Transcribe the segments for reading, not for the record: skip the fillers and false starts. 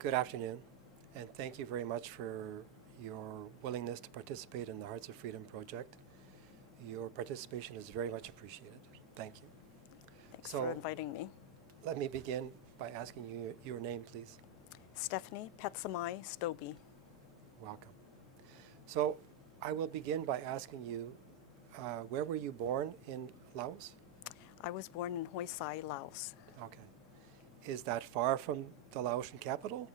Good afternoon, and thank you very much for your willingness to participate in the Hearts of Freedom project. Your participation is very much appreciated. Thank you. Thanks for inviting me. Let me begin by asking you your name, please. Stephanie Petsamai Stobbe. Welcome. So I will begin by asking you, where were you born in Laos? I was born in Hoi Sai, Laos. Okay. Is that far from the Laotian capital?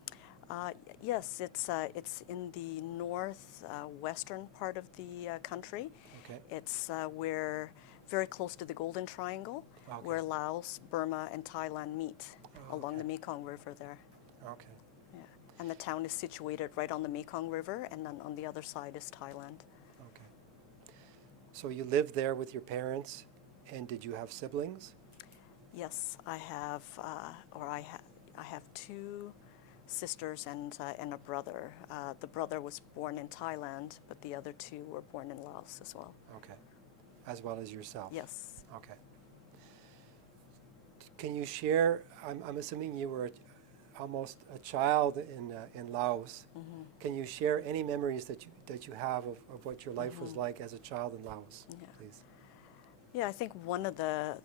Yes, it's in the northwestern part of the country. Okay. It's very close to the Golden Triangle, Okay. where Laos, Burma, and Thailand meet along okay. the Mekong River there. Okay. Yeah. And the town is situated right on the Mekong River, and then on the other side is Thailand. Okay. So you lived there with your parents, and did you have siblings? Yes, I have, I have two sisters and a brother. The brother was born in Thailand, but the other two were born in Laos as well. Okay. As well as yourself? Yes. Okay. Can you share, I'm assuming you were almost a child in Laos. Mm-hmm. Can you share any memories that you have of what your life was like as a child in Laos, Yeah. please? Yeah, I think one of the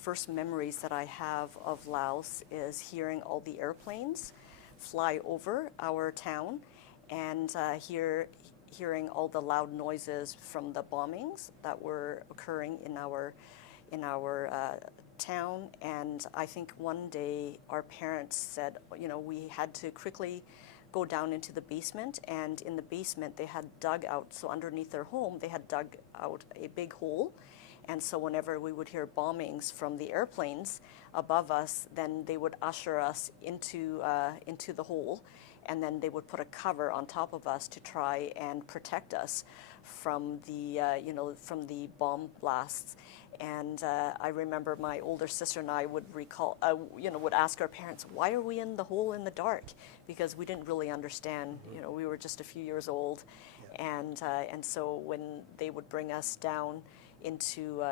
first memories that I have of Laos is hearing all the airplanes fly over our town and hearing all the loud noises from the bombings that were occurring in our town. And I think one day our parents said, you know, we had to quickly go down into the basement, and in the basement they had dug out, so underneath their home they had dug out a big hole. And so whenever we would hear bombings from the airplanes above us, then they would usher us into the hole, and then they would put a cover on top of us to try and protect us from the from the bomb blasts. And I remember my older sister and I would would ask our parents, why are we in the hole in the dark? Because we didn't really understand. Mm-hmm. You know, we were just a few years old, Yeah. and so when they would bring us down into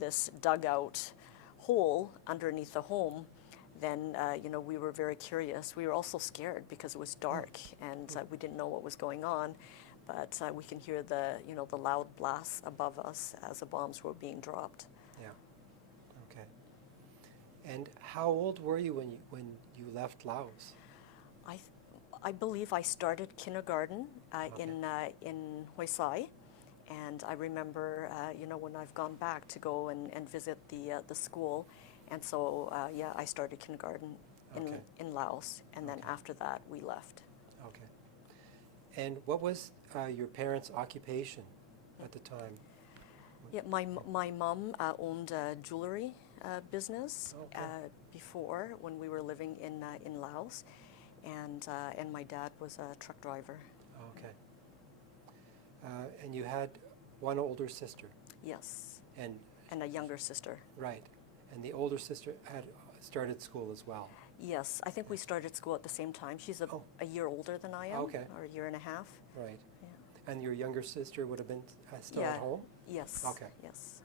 this dugout hole underneath the home, then we were very curious. We were also scared because it was dark and we didn't know what was going on, but we can hear the loud blasts above us as the bombs were being dropped. Yeah. Okay. And how old were you when you left Laos? I believe I started kindergarten Okay. in Hoi Sai. And I remember, when I've gone back to go and visit the school, and so I started kindergarten Okay. in Laos, and then Okay. after that we left. Okay. And what was your parents' occupation at the time? Yeah, my mom owned a jewelry business Okay. before when we were living in Laos, and my dad was a truck driver. Okay. And you had one older sister. Yes, And and a younger sister. right. And the older sister had started school as well. Yes, I think we started school at the same time. She's Oh. a year older than I am, Okay. or a year and a half. Right. Yeah. And your younger sister would have been still Yeah. at home? Yes. Okay. Yes.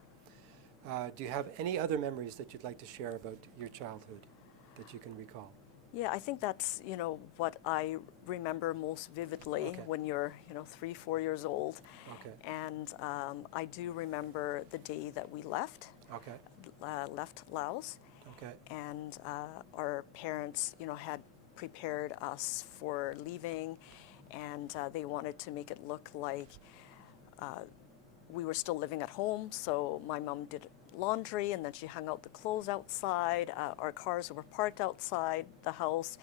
Do you have any other memories that you'd like to share about your childhood that you can recall? Yeah, I think that's what I remember most vividly Okay. when you're 3-4 years old, Okay. and I do remember the day that we left Okay. Laos, Okay. and our parents had prepared us for leaving, and they wanted to make it look like we were still living at home. So my mom did laundry, and then she hung out the clothes outside. Our cars were parked outside the house.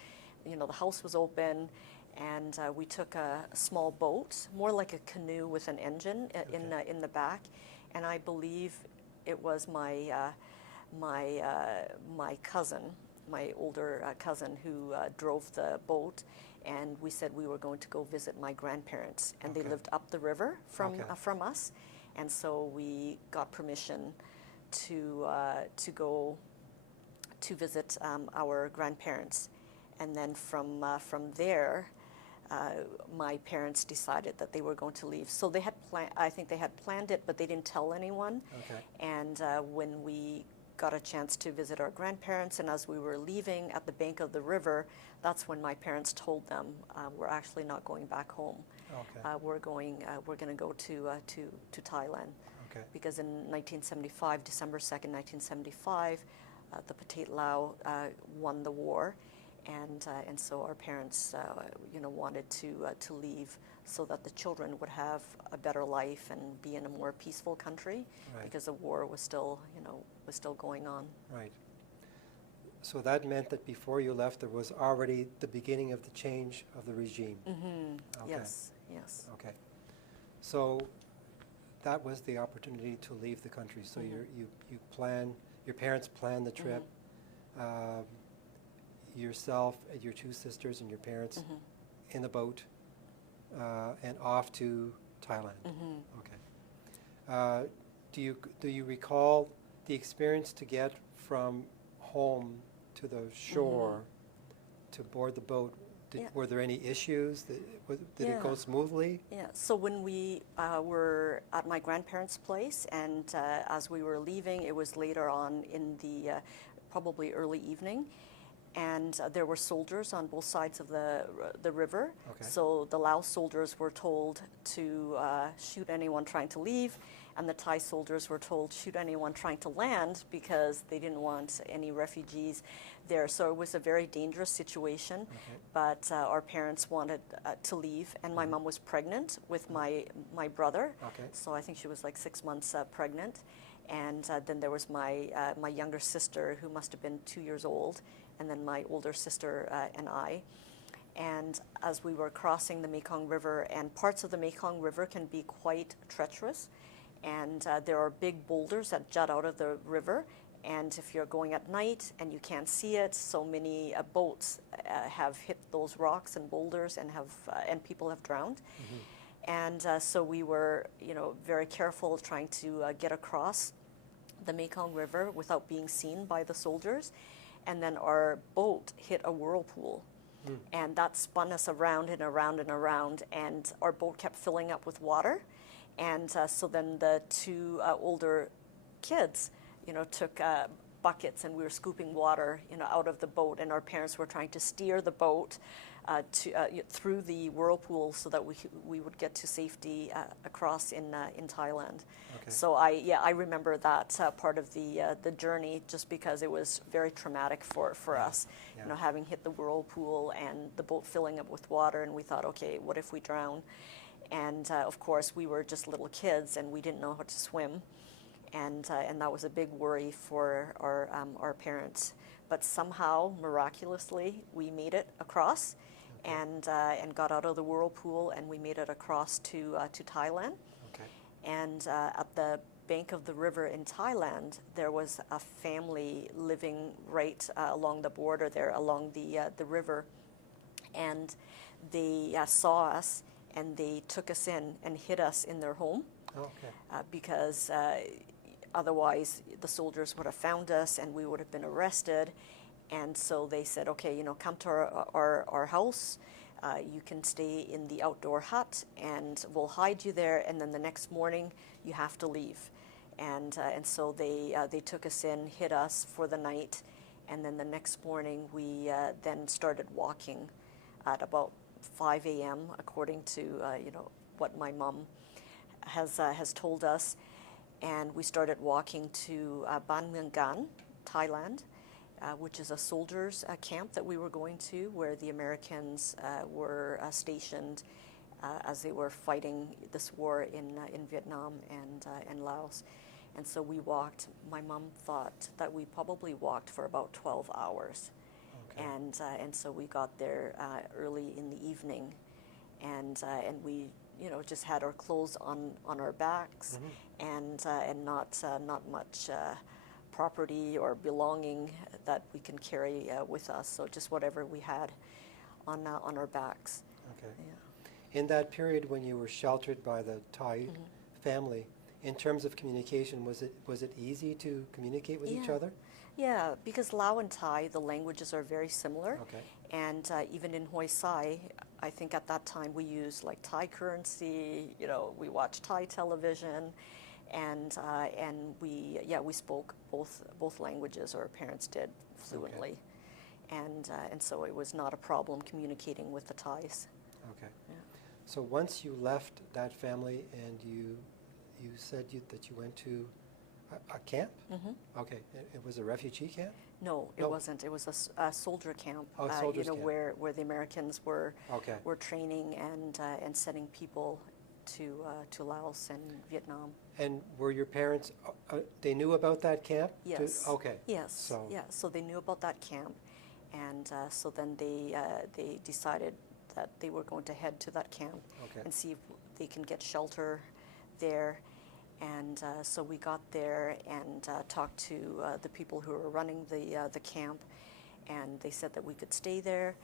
The house was open, and we took a small boat, more like a canoe with an engine in the back. And I believe it was my cousin, my older cousin, who drove the boat. And we said we were going to go visit my grandparents, and Okay. they lived up the river Okay. from us. And so we got permission to go to visit our grandparents, and then from there, my parents decided that they were going to leave. So they had I think they had planned it, but they didn't tell anyone. Okay. And when we got a chance to visit our grandparents, and as we were leaving at the bank of the river, that's when my parents told them, we're actually not going back home. Okay. We're going to go to Thailand. Okay. Because in 1975, December 2nd, 1975, the Pathet Lao won the war, and so our parents, wanted to leave so that the children would have a better life and be in a more peaceful country, Right. because the war was still, going on. Right. So that meant that before you left, there was already the beginning of the change of the regime. Mm-hmm. Okay. Yes. Okay. So that was the opportunity to leave the country. So your parents planned the trip. Yourself and your two sisters and your parents in the boat and off to Thailand. Okay. Do you recall the experience to get from home to the shore to board the boat? Were there any issues? Did it go smoothly? Yeah, so when we were at my grandparents' place, and as we were leaving, it was later on in the probably early evening, and there were soldiers on both sides of the river. Okay. So the Lao soldiers were told to shoot anyone trying to leave, and the Thai soldiers were told shoot anyone trying to land, because they didn't want any refugees there. So it was a very dangerous situation. Okay. But our parents wanted to leave, and my mom was pregnant with my brother. Okay. So I think she was like 6 months pregnant, and then there was my younger sister, who must have been 2 years old, and then my older sister and I. And as we were crossing the Mekong River, and parts of the Mekong River can be quite treacherous, and there are big boulders that jut out of the river, and if you're going at night and you can't see it, so many boats have hit those rocks and boulders and people have drowned. And so we were, very careful trying to get across the Mekong River without being seen by the soldiers. And then our boat hit a whirlpool, and that spun us around and around and around, and our boat kept filling up with water. And so then the two older kids, took buckets, and we were scooping water, out of the boat, and our parents were trying to steer the boat through the whirlpool so that we would get to safety across in Thailand. Okay. So I remember that part of the journey, just because it was very traumatic for us, Yeah. Having hit the whirlpool and the boat filling up with water, and we thought, okay, what if we drown? And of course, we were just little kids, and we didn't know how to swim, and that was a big worry for our parents. But somehow, miraculously, we made it across, and got out of the whirlpool, and we made it across to Thailand. Okay. And at the bank of the river in Thailand, there was a family living right along the border there, along the river, and they saw us, and they took us in and hid us in their home. Okay. Because otherwise the soldiers would have found us and we would have been arrested. And so they said, okay, come to our house. You can stay in the outdoor hut, and we'll hide you there, and then the next morning you have to leave. And so they took us in, hid us for the night, and then the next morning we then started walking at about 5 a.m. according to what my mom has told us, and we started walking to Ban Mueang Gan, Thailand, which is a soldiers' camp that we were going to, where the Americans were stationed as they were fighting this war in Vietnam and Laos. And so we walked. My mom thought that we probably walked for about 12 hours. Okay. And so we got there early in the evening, and we just had our clothes on our backs, and not much property or belonging that we can carry with us. So just whatever we had on our backs. Okay. Yeah. In that period when you were sheltered by the Thai family, in terms of communication, was it easy to communicate with each other? Yeah, because Lao and Thai, the languages are very similar. Okay. And even in Hoi Sai, I think at that time we used like Thai currency, we watched Thai television, and we spoke both languages, or our parents did, fluently. And so it was not a problem communicating with the Thais. Okay. Yeah. So once you left that family and you said that you went to a camp? Mm-hmm. Okay. It was a refugee camp? No, it wasn't. It was a soldier camp. Oh, soldiers camp. Where the Americans were Okay. were training and sending people to Laos and Vietnam. And were your parents, they knew about that camp? Yes. Okay. Yes. So. Yeah. So they knew about that camp, and so then they decided that they were going to head to that camp and see if they can get shelter there. And so we got there and talked to the people who were running the camp, and they said that we could stay there.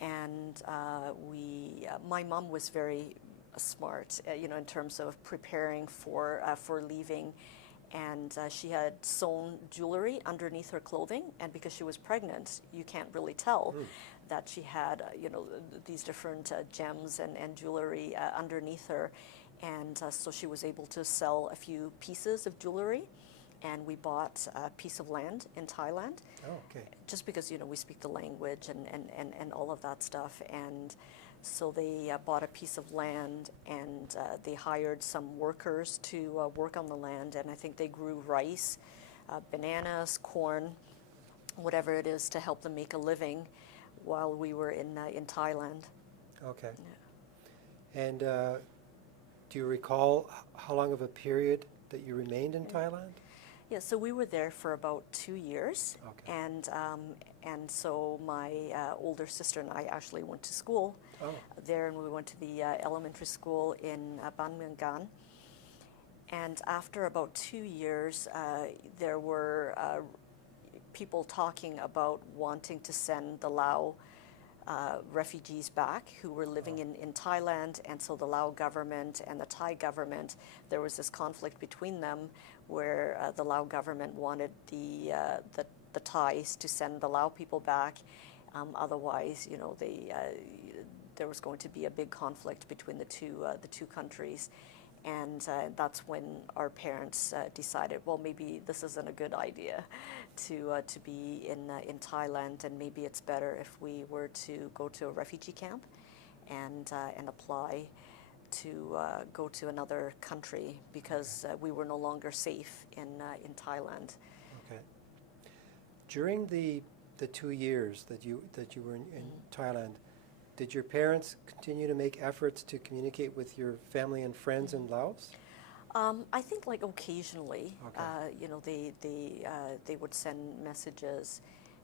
And my mom was very smart, in terms of preparing for leaving. And she had sewn jewelry underneath her clothing, and because she was pregnant, you can't really tell that she had, these different gems and jewelry underneath her. And so she was able to sell a few pieces of jewelry, and we bought a piece of land in Thailand. Oh, okay. Just because, we speak the language and all of that stuff. And so they bought a piece of land, and they hired some workers to work on the land. And I think they grew rice, bananas, corn, whatever it is, to help them make a living while we were in Thailand. Okay. Yeah. And do you recall how long of a period that you remained in Thailand? Yeah, so we were there for about 2 years. Okay. And so my older sister and I actually went to school there, and we went to the elementary school in Ban Mueang Gan. And after about 2 years, there were people talking about wanting to send the Lao refugees back who were living in Thailand. And so the Lao government and the Thai government, there was this conflict between them, where the Lao government wanted the Thais to send the Lao people back. Otherwise, there was going to be a big conflict between the two countries. And that's when our parents decided, well, maybe this isn't a good idea to be in Thailand, and maybe it's better if we were to go to a refugee camp and apply to go to another country, because we were no longer safe in Thailand. Okay. During the 2 years that you were in Thailand, did your parents continue to make efforts to communicate with your family and friends in Laos? I think occasionally, they would send messages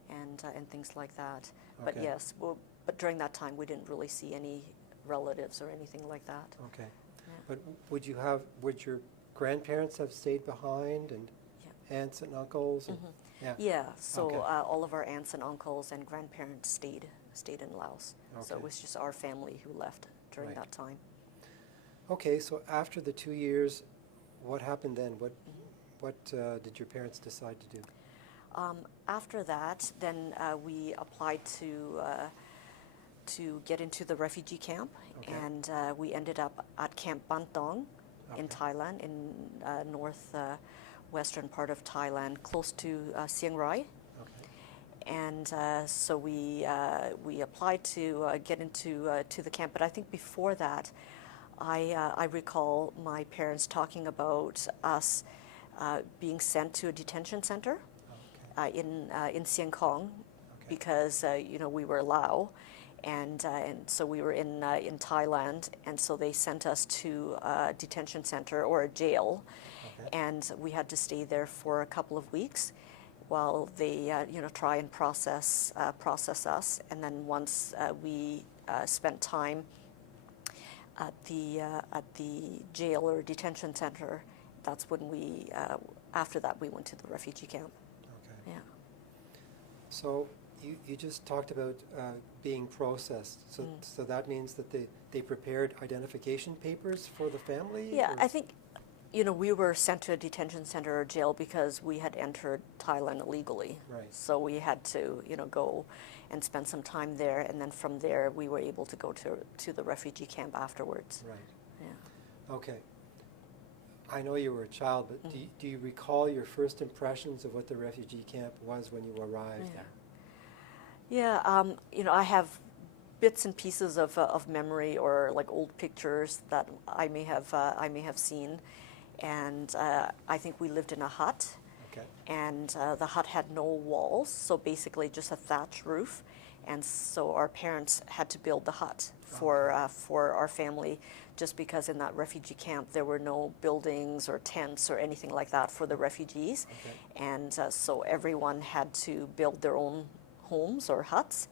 and things like that. But yes, but during that time we didn't really see any relatives or anything like that. Okay. Yeah. But would your grandparents have stayed behind, and aunts and uncles? And, Yeah. So all of our aunts and uncles and grandparents stayed in Laos. So it was just our family who left during that time. Okay, so after the 2 years, what happened then? What did your parents decide to do? After that, then we applied to get into the refugee camp, and we ended up at Camp Bantong in Thailand, in northwestern part of Thailand, close to Chiang Rai. And so we applied to get into to the camp. But I think before that, I recall my parents talking about us being sent to a detention center in Sieng Khong, because we were Lao, and so we were in Thailand, and so they sent us to a detention center or a jail, and we had to stay there for a couple of weeks while they try and process us. And then once we spent time at the jail or detention center, that's when we after that we went to the refugee camp. Okay. Yeah. So you just talked about being processed. So that means that they prepared identification papers for the family? Yeah, I think we were sent to a detention center or jail because we had entered Thailand illegally. Right. So we had to, go and spend some time there, and then from there we were able to go to the refugee camp afterwards. Right. Yeah. Okay. I know you were a child, but do you recall your first impressions of what the refugee camp was when you arrived there? Yeah, you know, I have bits and pieces of memory or like old pictures that I may have seen, and I think we lived in a hut, Okay. and the hut had no walls, so basically just a thatch roof, and so our parents had to build the hut for our family, just because in that refugee camp there were no buildings or tents or anything like that for the refugees, and so everyone had to build their own homes or huts,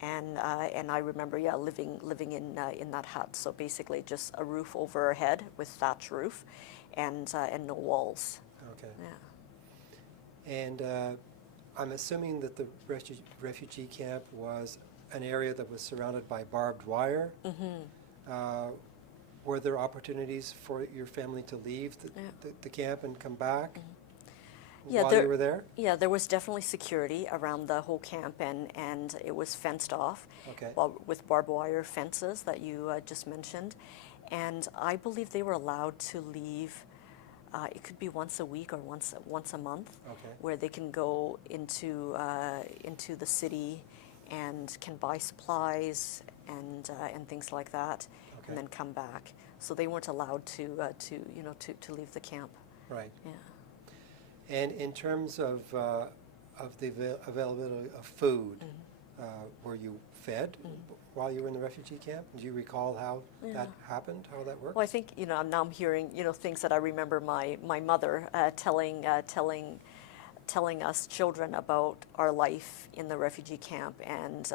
and I remember living in that hut. So basically just a roof over our head with thatch roof, and no walls. Okay. Yeah. And I'm assuming that the refugee camp was an area that was surrounded by barbed wire. Were there opportunities for your family to leave the camp and come back while you were there? Yeah, there was definitely security around the whole camp, and it was fenced off with barbed wire fences that you just mentioned. And I believe they were allowed to leave. It could be once a week or once a month, where they can go into the city and can buy supplies and things like that, and then come back. So they weren't allowed to leave the camp. Right. Yeah. And in terms of the availability of food, were you fed while you were in the refugee camp? Do you recall how that happened, how that worked? Well, I think, now I'm hearing, things that I remember my mother telling us children about our life in the refugee camp, and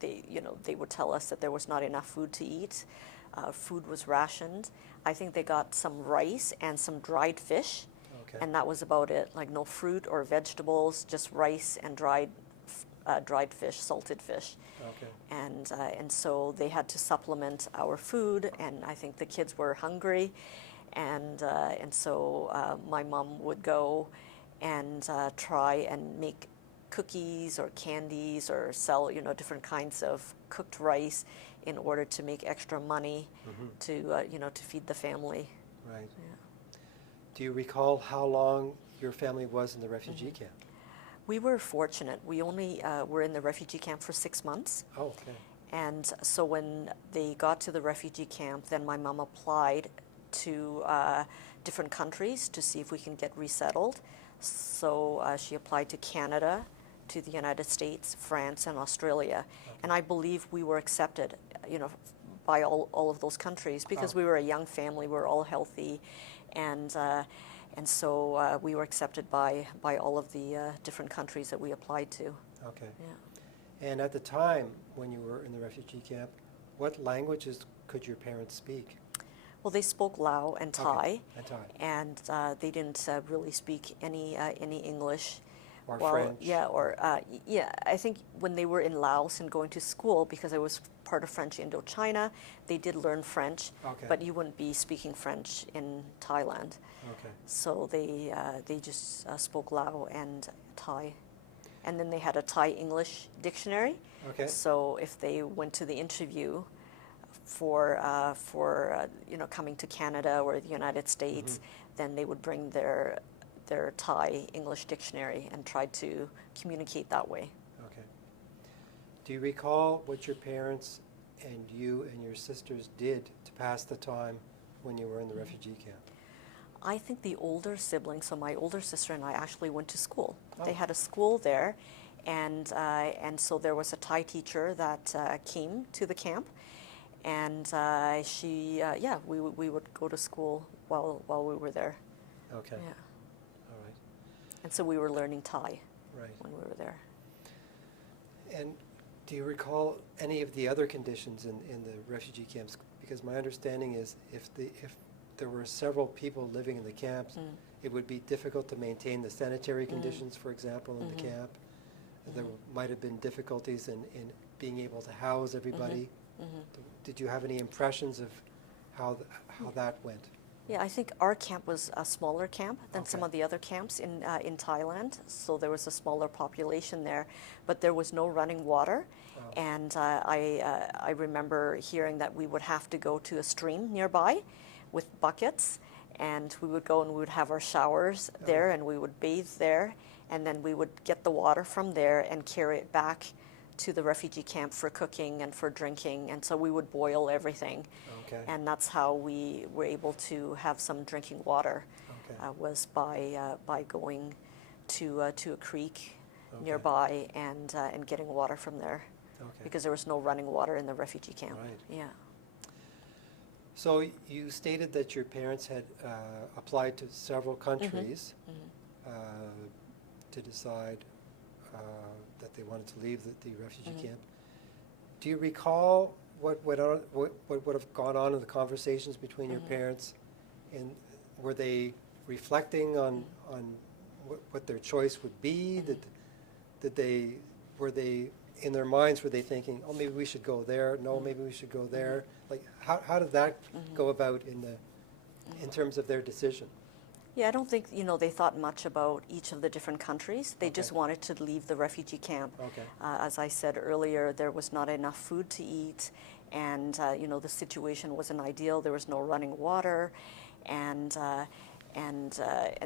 they would tell us that there was not enough food to eat. Food was rationed. I think they got some rice and some dried fish, and that was about it. Like no fruit or vegetables, just rice and dried fish, salted fish. And so they had to supplement our food, and I think the kids were hungry, and so my mom would go and try and make cookies or candies or sell different kinds of cooked rice in order to make extra money to feed the family. Right. Yeah. Do you recall how long your family was in the refugee camp? We were fortunate. We only were in the refugee camp for 6 months. Oh, okay. And so when they got to the refugee camp, then my mom applied to different countries to see if we can get resettled. So she applied to Canada, to the United States, France, and Australia. And I believe we were accepted, by all of those countries, because we were a young family, we were all healthy, and so we were accepted by all of the different countries that we applied to. Okay. Yeah. And at the time when you were in the refugee camp, what languages could your parents speak? Well, they spoke Lao and Thai, and they didn't really speak any English. Or French. Yeah, I think when they were in Laos and going to school, because I was part of French Indochina, they did learn French, but you wouldn't be speaking French in Thailand. So they just spoke Lao and Thai. And then they had a Thai-English dictionary. So if they went to the interview for coming to Canada or the United States, then they would bring their Thai English dictionary and try to communicate that way. Okay. Do you recall what your parents and you and your sisters did to pass the time when you were in the refugee camp? I think the older siblings, so my older sister and I actually went to school. They had a school there, and so there was a Thai teacher that came to the camp, and we would go to school while we were there. Okay. Yeah. All right. And so we were learning Thai when we were there. And do you recall any of the other conditions in the refugee camps? Because my understanding is if there were several people living in the camps, it would be difficult to maintain the sanitary conditions, for example, in the camp. There might have been difficulties in being able to house everybody. Did you have any impressions of how that went? Yeah, I think our camp was a smaller camp than some of the other camps in Thailand, so there was a smaller population there, but there was no running water, and I remember hearing that we would have to go to a stream nearby with buckets and we would go and we would have our showers there, and we would bathe there, and then we would get the water from there and carry it back to the refugee camp for cooking and for drinking, and so we would boil everything. Okay. And that's how we were able to have some drinking water, was by going to a creek nearby and getting water from there, because there was no running water in the refugee camp. Right. Yeah. So you stated that your parents had applied to several countries to decide that they wanted to leave the refugee camp. Do you recall what would have gone on in the conversations between your parents, and were they reflecting on what their choice would be? Were they in their minds, were they thinking, oh, maybe we should go there? No, maybe we should go there. Like, how did that go about in terms of their decision? Yeah, I don't think, they thought much about each of the different countries. They just wanted to leave the refugee camp. Okay. As I said earlier, there was not enough food to eat, and the situation wasn't ideal. There was no running water, and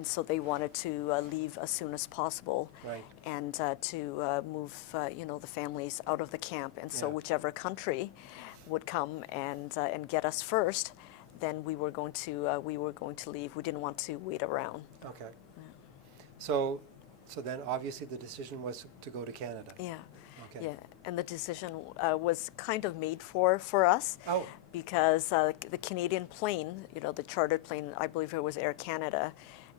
so they wanted to leave as soon as possible, Right. and to move the families out of the camp. And so whichever country would come and get us first, then we were going to leave. We didn't want to wait around. Okay. Yeah. So then obviously the decision was to go to Canada. Yeah. Okay. Yeah, and the decision was kind of made for us, because the Canadian plane, the chartered plane, I believe it was Air Canada,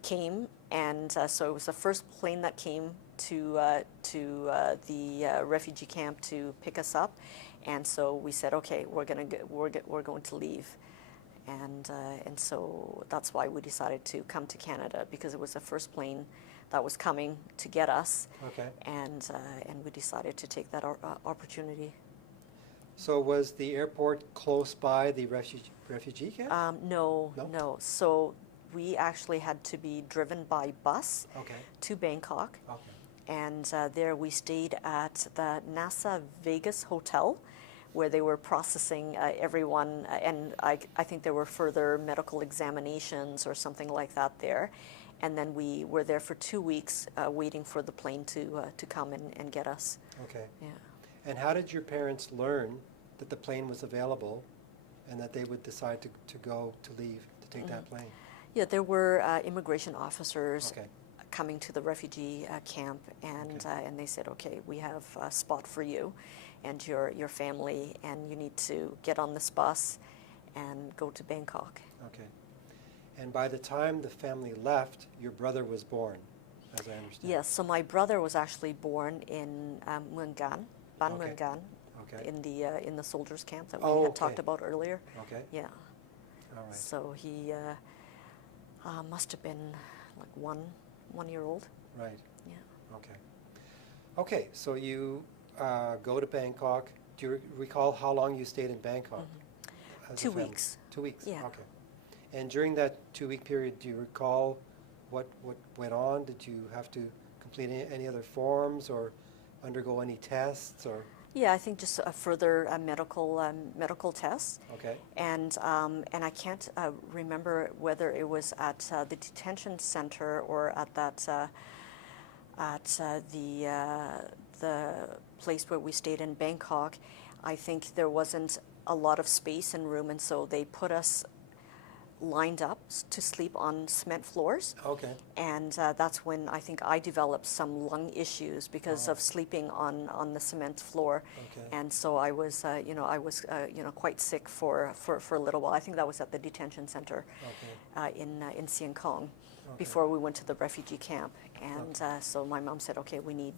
came, and so it was the first plane that came to the refugee camp to pick us up, and so we said, okay, we're going to leave, and so that's why we decided to come to Canada, because it was the first plane that was coming to get us. Okay. And we decided to take that opportunity. So was the airport close by the refugee camp? No. So we actually had to be driven by bus to Bangkok. Okay. And there we stayed at the NASA Vegas Hotel, where they were processing everyone, and I think there were further medical examinations or something like that there. And then we were there for 2 weeks waiting for the plane to come and get us. Okay. Yeah. And how did your parents learn that the plane was available and that they would decide to leave, to take that plane? Yeah, there were immigration officers coming to the refugee camp, and they said, okay, we have a spot for you and your family, and you need to get on this bus and go to Bangkok. Okay. And by the time the family left, your brother was born, as I understand. Yes, so my brother was actually born in Muang Gan, Ban Muang Gan, in the soldiers' camp that we had talked about earlier. Okay. Yeah. All right. So he must have been like one year old. Right. Yeah. Okay. Okay, so you go to Bangkok. Do you recall how long you stayed in Bangkok? 2 weeks. 2 weeks? Yeah. Okay. And during that 2-week period, do you recall what went on? Did you have to complete any other forms or undergo any tests or? Yeah, I think just a further medical tests. Okay. And I can't remember whether it was at the detention center or at that the place where we stayed in Bangkok. I think there wasn't a lot of space and room, and so they put us lined up to sleep on cement floors. Okay. And that's when I think I developed some lung issues because of sleeping on the cement floor. Okay. And so I was quite sick for a little while. I think that was at the detention center in Sian Kong before we went to the refugee camp. And so my mom said, okay, we need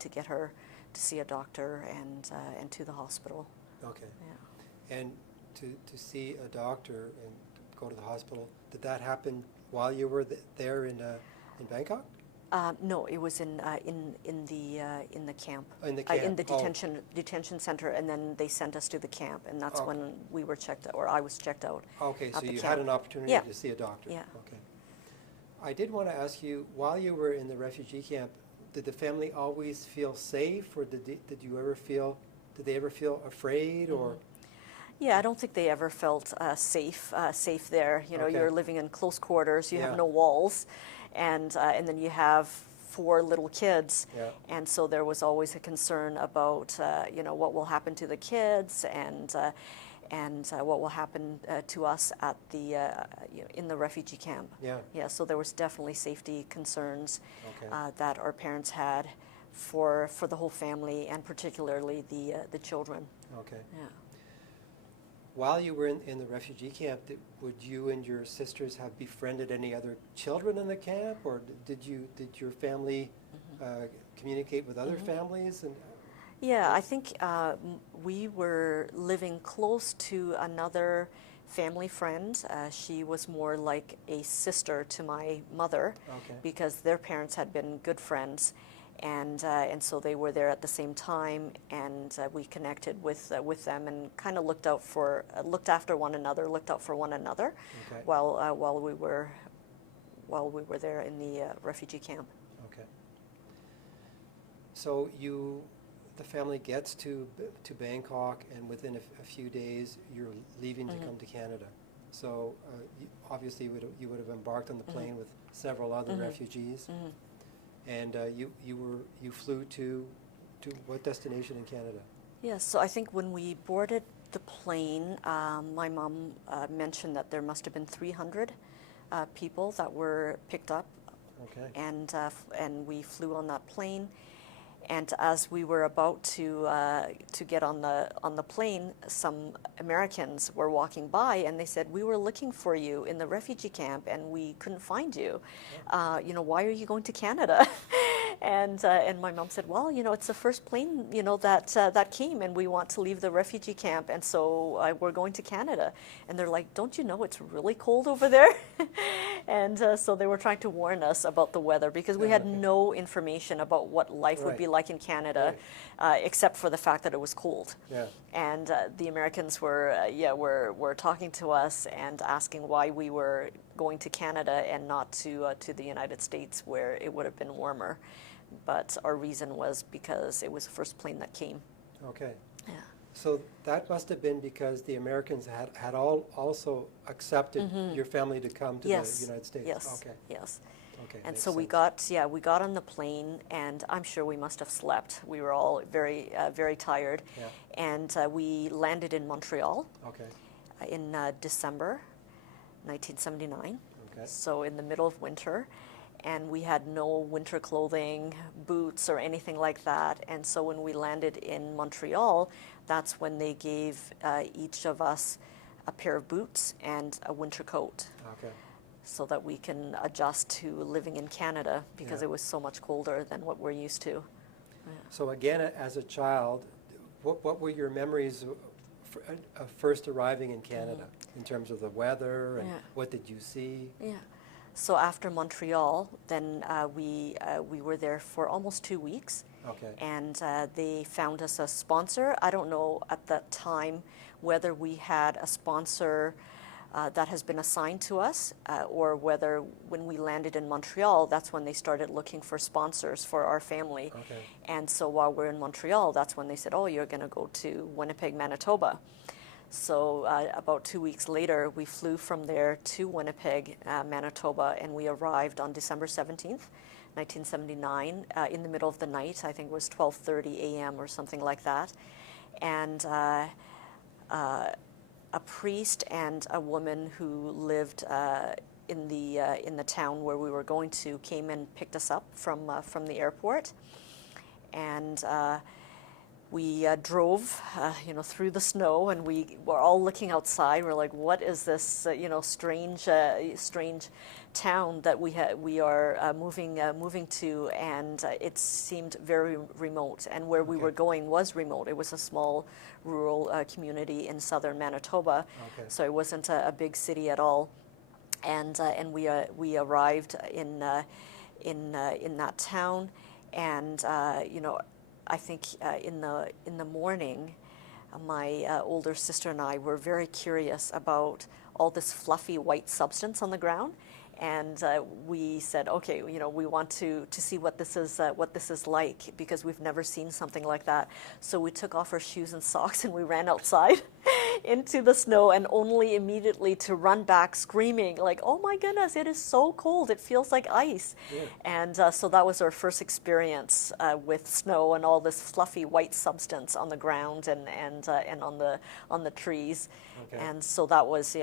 to get her to see a doctor and to the hospital. Okay. Yeah. And to see a doctor and go to the hospital, did that happen while you were there in Bangkok? No, it was in the camp. In the camp. In the detention center, and then they sent us to the camp, and that's when we were checked out, or I was checked out. Okay, so you had an opportunity to see a doctor. Yeah. Okay. I did want to ask you, while you were in the refugee camp, did the family always feel safe, or did they ever feel afraid, or? Yeah, I don't think they ever felt safe there. You know, Okay. you're living in close quarters, you Yeah. have no walls, and then you have 4 little kids, Yeah. and so there was always a concern about you know, what will happen to the kids, and what will happen to us at the you know, in the refugee camp. Yeah. Yeah, so there was definitely safety concerns Okay. that our parents had for the whole family, and particularly the children. Okay. Yeah. While you were in the refugee camp, would you and your sisters have befriended any other children in the camp, or did your family communicate with other families? And Yeah, I think we were living close to another family friend. She was more like a sister to my mother, okay. because their parents had been good friends, and so they were there at the same time, and we connected with them and kind of looked out for one another, Okay. while we were there in the refugee camp. Okay. So the family gets to Bangkok, and within a few days you're leaving to come to Canada. So obviously you would have embarked on the plane with several other refugees, and you flew to what destination in Canada? Yes, so I think when we boarded the plane, my mom mentioned that there must have been 300 people that were picked up, Okay. and we flew on that plane. And as we were about to get on the plane, some Americans were walking by, and they said, "We were looking for you in the refugee camp, and we couldn't find you. You know, why are you going to Canada?" And my mom said, "Well, you know, it's the first plane, you know, that came, and we want to leave the refugee camp, and so we're going to Canada." And they're like, "Don't you know it's really cold over there?" And so they were trying to warn us about the weather, because we had no information about what life would be like in Canada, except for the fact that it was cold. Yeah. And the Americans were talking to us and asking why we were going to Canada and not to the United States, where it would have been warmer. But our reason was because it was the first plane that came. Okay. Yeah. So that must have been because the Americans had also accepted your family to come to the United States. Yes. Okay. Yes. Okay. And makes so we sense. got on the plane, and I'm sure we must have slept. We were all very tired. Yeah. And we landed in Montreal Okay. in December 1979. Okay. So in the middle of winter. And we had no winter clothing, boots, or anything like that. And so when we landed in Montreal, that's when they gave each of us a pair of boots and a winter coat, Okay. so that we can adjust to living in Canada, because it was so much colder than what we're used to. So again, as a child, what were your memories of first arriving in Canada in terms of the weather, and what did you see? Yeah. So after Montreal, then we were there for almost 2 weeks. Okay. And they found us a sponsor. I don't know at that time whether we had a sponsor that has been assigned to us, or whether when we landed in Montreal, that's when they started looking for sponsors for our family. Okay. And so while we're in Montreal, that's when they said, "Oh, you're going to go to Winnipeg, Manitoba." So about 2 weeks later, we flew from there to Winnipeg, Manitoba, and we arrived on December 17th, 1979, in the middle of the night. I think it was 12:30 a.m. or something like that. And a priest and a woman who lived in the town where we were going to came and picked us up from the airport, and we drove, through the snow, and we were all looking outside. We're like, "What is this, strange town that we are moving to?" And it seemed very remote. And where we were going was remote. It was a small rural community in southern Manitoba, so it wasn't a big city at all. And we arrived in that town, and I think in the morning, my older sister and I were very curious about all this fluffy white substance on the ground, and we said, "Okay, we want to see what this is like, because we've never seen something like that." So we took off our shoes and socks and we ran outside into the snow, and only immediately to run back screaming like, oh my goodness, it is so cold, it feels like ice. Yeah. And so that was our first experience with snow and all this fluffy white substance on the ground and on the trees. Okay. And so that was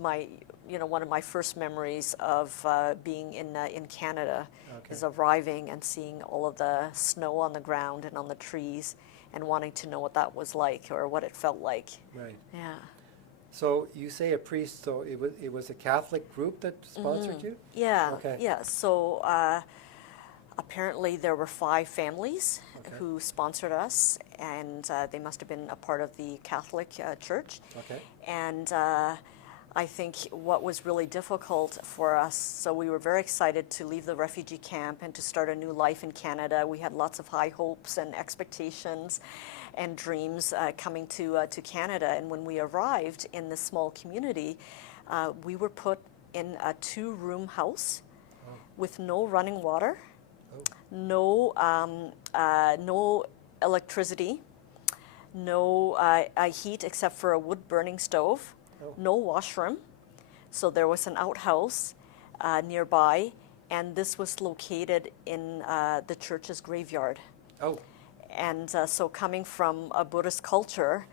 my, one of my first memories of being in Canada, Okay. is arriving and seeing all of the snow on the ground and on the trees, and wanting to know what that was like, or what it felt like. Right. Yeah. So you say a priest, so it was a Catholic group that sponsored you? Yeah. Okay. Yeah. So apparently there were 5 families Okay. who sponsored us, and they must have been a part of the Catholic Church. Okay. And I think what was really difficult for us, so we were very excited to leave the refugee camp and to start a new life in Canada. We had lots of high hopes and expectations and dreams coming to Canada. And when we arrived in this small community, we were put in a 2-room house with no running water, no electricity, no heat except for a wood-burning stove, no washroom. So there was an outhouse nearby, and this was located in the church's graveyard. Oh. And so coming from a Buddhist culture,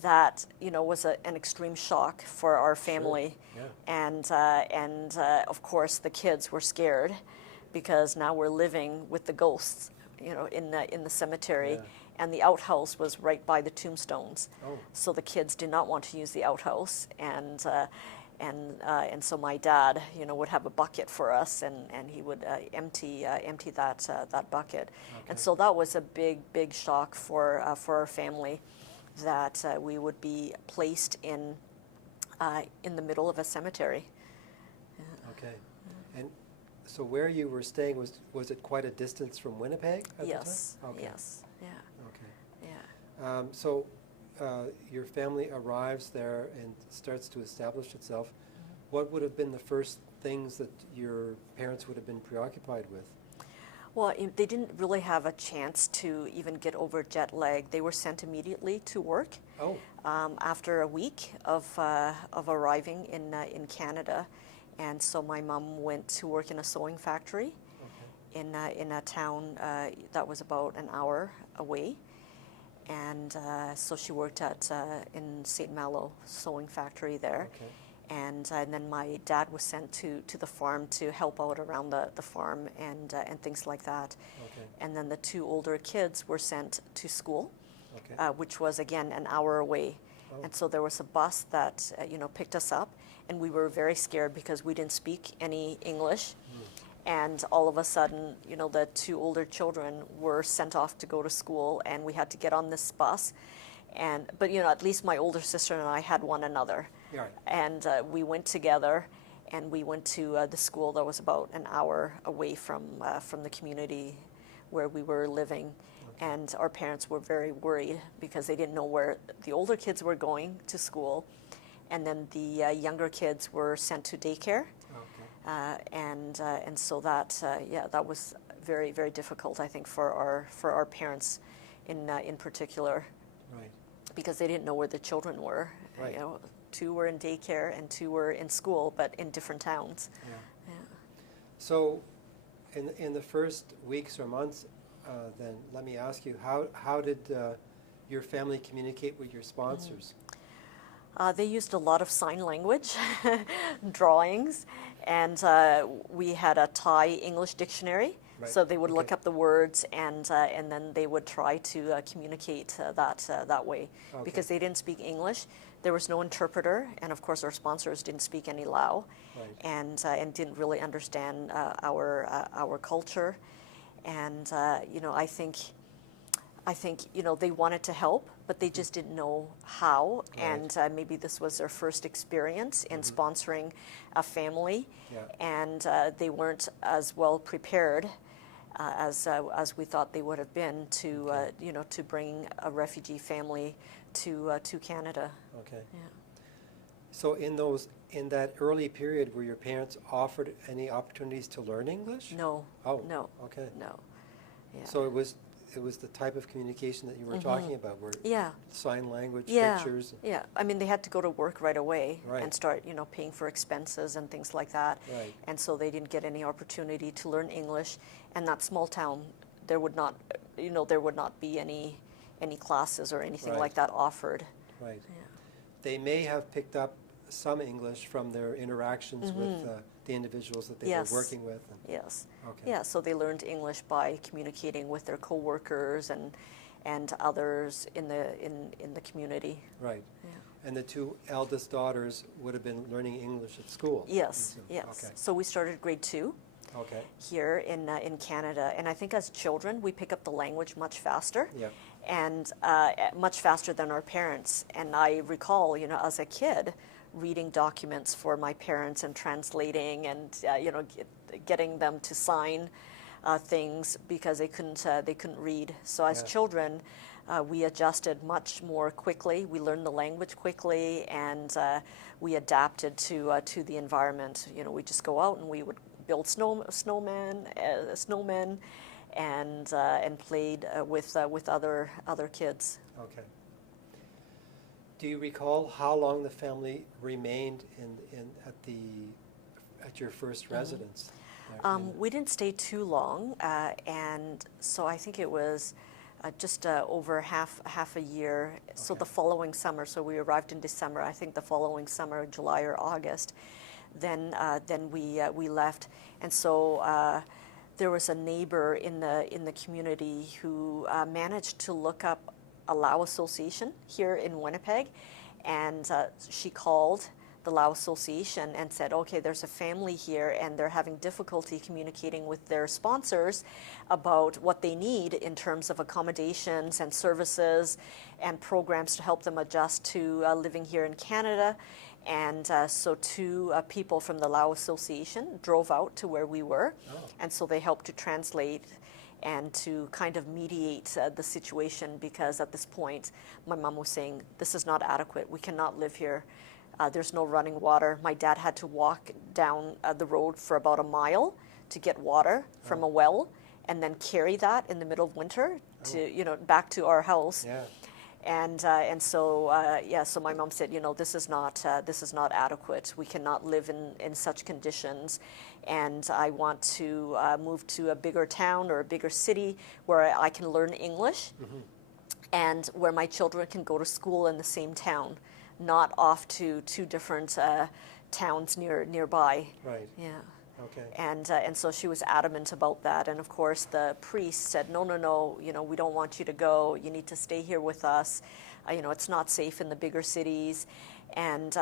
that was an extreme shock for our family. Sure. Yeah. And of course the kids were scared, because now we're living with the ghosts, in the cemetery. Yeah. And the outhouse was right by the tombstones. Oh. So the kids did not want to use the outhouse, and so my dad, would have a bucket for us, and he would empty that bucket. Okay. And so that was a big shock for our family, that we would be placed in the middle of a cemetery. Okay. And so where you were staying, was it quite a distance from Winnipeg at Yes. the time? Okay. Yes. Yeah. Okay. Yeah. So your family arrives there and starts to establish itself. What would have been the first things that your parents would have been preoccupied with? Well, they didn't really have a chance to even get over jet lag. They were sent immediately to work. Oh. After a week of arriving in Canada. And so my mom went to work in a sewing factory. Okay. In a town that was about an hour away. And so she worked in St. Malo sewing factory there. Okay. And then my dad was sent to the farm to help out around the farm and things like that. Okay. And then the 2 older kids were sent to school, Okay. which was again an hour away. Oh. And so there was a bus that picked us up, and we were very scared because we didn't speak any English. And all of a sudden, the 2 older children were sent off to go to school, and we had to get on this bus. But at least my older sister and I had one another. Yeah. And we went together, and we went to the school that was about an hour away from the community where we were living. Okay. And our parents were very worried because they didn't know where the older kids were going to school. And then the younger kids were sent to daycare. Okay. And so that that was very, very difficult, I think, for our parents in particular. Right. Because they didn't know where the children were. Right. 2 were in daycare and 2 were in school, but in different towns. Yeah. Yeah. So in the first weeks or months, then let me ask you, how did your family communicate with your sponsors? They used a lot of sign language, drawings, and we had a Thai English dictionary. Right. So they would look Okay. up the words, and then they would try to communicate that way. Okay. Because they didn't speak English, there was no interpreter, and of course our sponsors didn't speak any Lao, Right. and didn't really understand our culture, and I think they wanted to help, but they just didn't know how, Right. and maybe this was their first experience in sponsoring a family, Yeah. and they weren't as well prepared as we thought they would have been to Okay. to bring a refugee family to Canada. Okay. Yeah. So in that early period, were your parents offered any opportunities to learn English? No. Oh. No. Okay. No. Yeah. So it was it was the type of communication that you were talking about, where Yeah. sign language, Yeah. pictures. Yeah. I mean, they had to go to work right away Right. and start, paying for expenses and things like that. Right. And so they didn't get any opportunity to learn English. And that small town, there would not, there would not be any classes or anything Right. like that offered. Right. Yeah. They may have picked up some English from their interactions with the individuals that they Yes. were working with. Yes. Okay. Yeah, so they learned English by communicating with their coworkers and others in the community. Right. Yeah. And the two eldest daughters would have been learning English at school? Yes, you yes. Okay. So we started grade 2 Okay. here in Canada, and I think as children we pick up the language much faster. Yeah. And much faster than our parents. And I recall, as a kid, reading documents for my parents and translating and getting them to sign things because they couldn't read. So as Yeah. children, we adjusted much more quickly. We learned the language quickly, and we adapted to the environment. We just go out and we would build snowmen, and played with other kids. Okay. Do you recall how long the family remained at your first residence? We didn't stay too long, and so I think it was just over half a year. So Okay. the following summer, so we arrived in December. I think the following summer, July or August, then we left, and so. There was a neighbor in the community who managed to look up a Lao Association here in Winnipeg, and she called the Lao Association and said, okay, there's a family here and they're having difficulty communicating with their sponsors about what they need in terms of accommodations and services and programs to help them adjust to living here in Canada. And so two people from the Lao Association drove out to where we were, and so they helped to translate and to kind of mediate the situation, because at this point my mom was saying, this is not adequate, we cannot live here, there's no running water. My dad had to walk down the road for about a mile to get water from a well, and then carry that in the middle of winter to back to our house. Yeah. And so so my mom said, this is not adequate. We cannot live in such conditions, and I want to move to a bigger town or a bigger city where I can learn English, and where my children can go to school in the same town, not off to two different towns nearby. Right. Yeah. Okay. And so she was adamant about that. And of course, the priest said, no, we don't want you to go. You need to stay here with us. It's not safe in the bigger cities. And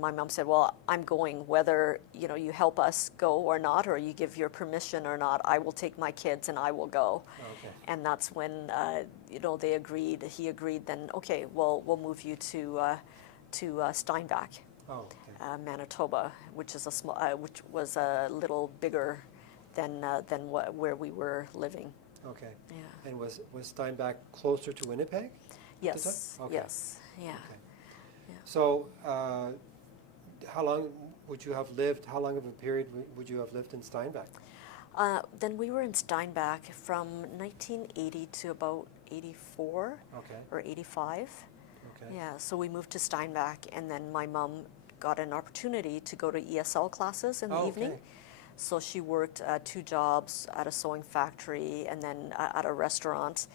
my mom said, well, I'm going, whether you help us go or not, or you give your permission or not. I will take my kids and I will go. Okay. And that's when they agreed. He agreed. Then okay, well, we'll move you to Steinbach. Oh, okay. Manitoba, which was a little bigger than where we were living. Okay. Yeah. And was Steinbach closer to Winnipeg? Yes. Okay. Yes. Yeah. Okay. Yeah. So, how long would you have lived? How long of a period would you have lived in Steinbach? Then we were in Steinbach from 1980 to about 84 Okay. or 85. Okay. Yeah. So we moved to Steinbach, and then my mom got an opportunity to go to ESL classes in the evening. Okay. So she worked 2 jobs at a sewing factory and then at a restaurant,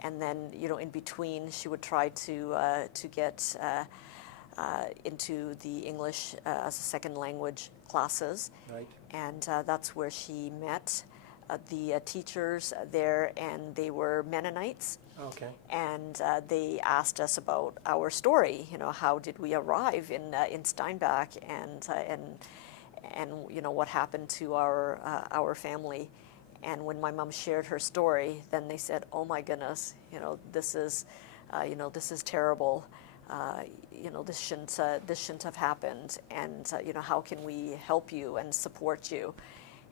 and then in between she would try to get into the English as a second language classes. Right. And that's where she met the teachers there, and they were Mennonites. Okay. And they asked us about our story. How did we arrive in Steinbach, and what happened to our family. And when my mom shared her story, then they said, "Oh my goodness, this is terrible. This shouldn't have happened. And how can we help you and support you?"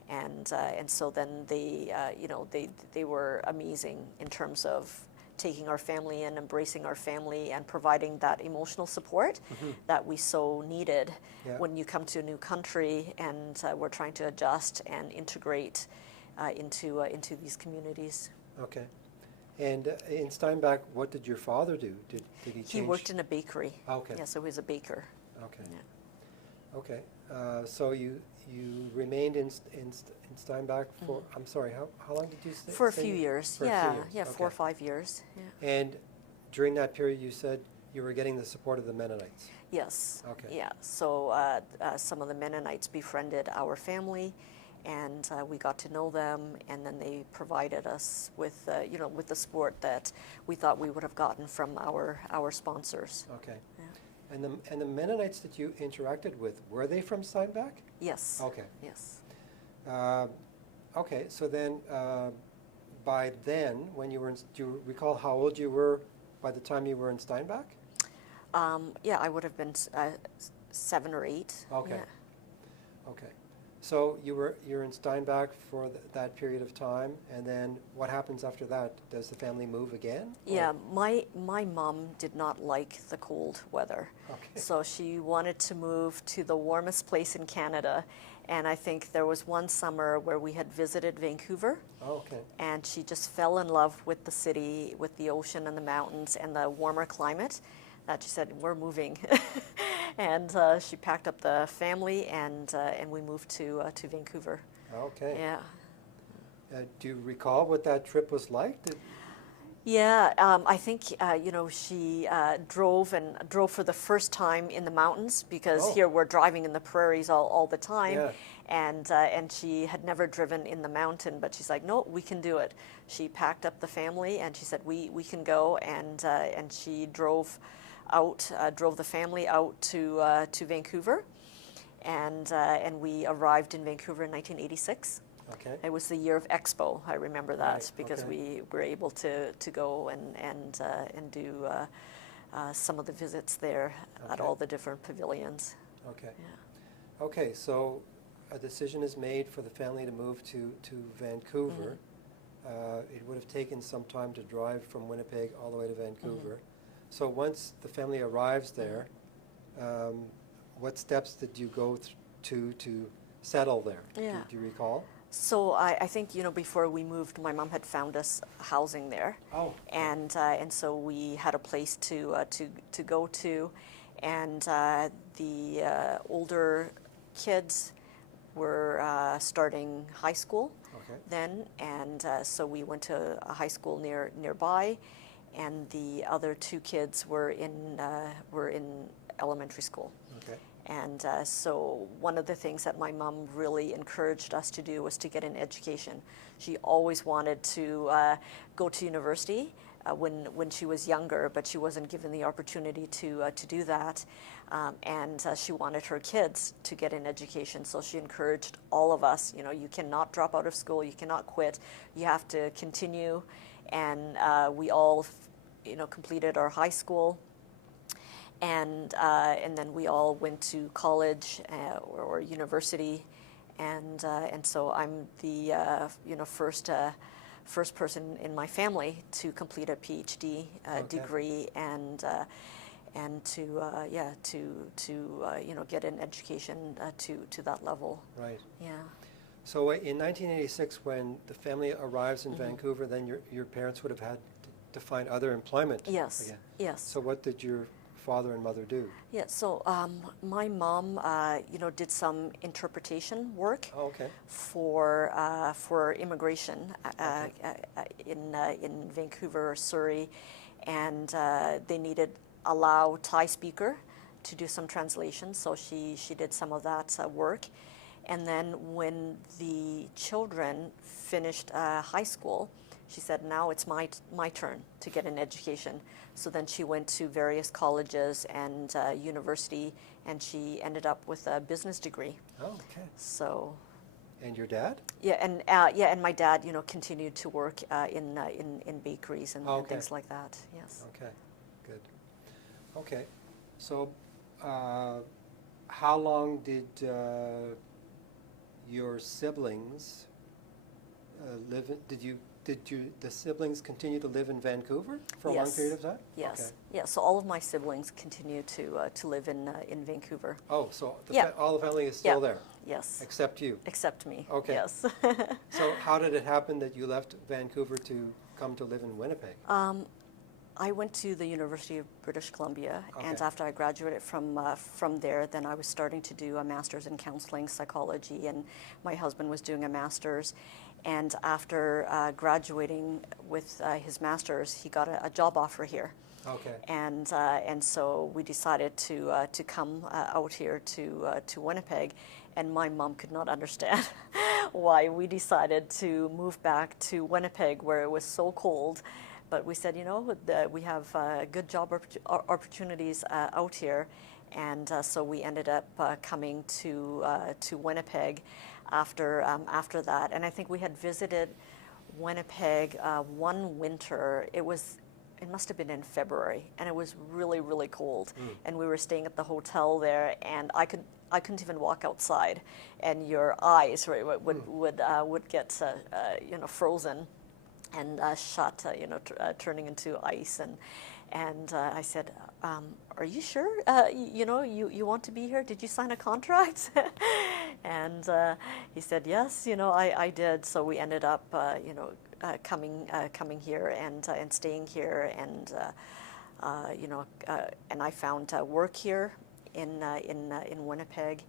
And so then they were amazing in terms of taking our family and embracing our family and providing that emotional support that we so needed when you come to a new country and we're trying to adjust and integrate into these communities. Okay. And in Steinbach, what did your father do? Did he change? He worked in a bakery. Okay. Yeah, so he was a baker. Okay. Yeah. Okay. So you remained in Steinbach for, I'm sorry, how long did you stay? For a few years. For a Yeah, few years. yeah, Okay. 4 or 5 years. Yeah. And during that period, you said you were getting the support of the Mennonites. Yes. Okay. Yeah. So some of the Mennonites befriended our family, and we got to know them, and then they provided us with, with the support that we thought we would have gotten from our sponsors. Okay. Yeah. And the Mennonites that you interacted with, were they from Steinbach? Yes. Okay. Yes. Okay. So then, by then, when you were do you recall how old you were by the time you were in Steinbach? Yeah, I would have been 7 or 8. Okay. Yeah. Okay. So you're in Steinbach for that period of time, and then what happens after that? Does the family move again? Yeah, my mom did not like the cold weather. Okay. So she wanted to move to the warmest place in Canada. And I think there was one summer where we had visited Vancouver. Oh, okay. And she just fell in love with the city, with the ocean and the mountains and the warmer climate, that she said, we're moving. And she packed up the family, and we moved to Vancouver. Okay. Yeah. Do you recall what that trip was like? Yeah, I think she drove for the first time in the mountains, because here we're driving in the prairies all the time, yeah. and she had never driven in the mountain, but she's like, no, we can do it. She packed up the family, and she said we can go, and she drove the family out to Vancouver, and we arrived in Vancouver in 1986. Okay. It was the year of Expo. I remember that, Right, because okay. we were able to go and do some of the visits there at Okay. all the different pavilions. Okay. Yeah. Okay, so a decision is made for the family to move to Vancouver. Mm-hmm. It would have taken some time to drive from Winnipeg all the way to Vancouver. Mm-hmm. So once the family arrives there, what steps did you go to settle there? Yeah. Do you recall? So I think, before we moved, my mom had found us housing there. Oh. And so we had a place to go to, and the older kids were starting high school then, and so we went to a high school nearby, and the other 2 kids were in elementary school. Okay. And so one of the things that my mom really encouraged us to do was to get an education. She always wanted to go to university when she was younger, but she wasn't given the opportunity to do that. And she wanted her kids to get an education, so she encouraged all of us, you cannot drop out of school, you cannot quit, you have to continue. And we all, completed our high school. And then we all went to college or university, and so I'm the first person in my family to complete a PhD degree, and to get an education to that level. Right. Yeah. So in 1986, when the family arrives in Vancouver, then your parents would have had to find other employment. Yes. Again. Yes. So what did your father and mother do? Yeah, so my mom, did some interpretation work for immigration in Vancouver, Surrey, and they needed a Lao Thai speaker to do some translation. So she did some of that work, and then when the children finished high school, she said, now it's my turn to get an education. So then she went to various colleges and university, and she ended up with a business degree. Oh, okay. So. And your dad? Yeah, and my dad, continued to work in bakeries and things like that. Yes. Okay, good. Okay, so how long did your siblings live? Did the siblings continue to live in Vancouver for a long period of time? Yes. Okay. Yeah. So all of my siblings continue to live in Vancouver. Oh, so all the family is Yeah. still there? Yes. Except you? Except me. Okay. Yes. So how did it happen that you left Vancouver to come to live in Winnipeg? I went to the University of British Columbia, and Okay. after I graduated from there, then I was starting to do a master's in counseling psychology, and my husband was doing a master's. And after graduating with his master's, he got a job offer here. Okay. And so we decided to come out here to Winnipeg, and my mom could not understand why we decided to move back to Winnipeg, where it was so cold. But we said, we have good job opportunities out here, and so we ended up coming to Winnipeg after that. And I think we had visited Winnipeg one winter. It must have been in February, and it was really, really cold. And we were staying at the hotel there, and I couldn't even walk outside, and your eyes would get frozen and shut, turning into ice. And I said, "Are you sure? You want to be here? Did you sign a contract?" And he said, "Yes, I did." So we ended up, coming here and staying here, and and I found work here in Winnipeg,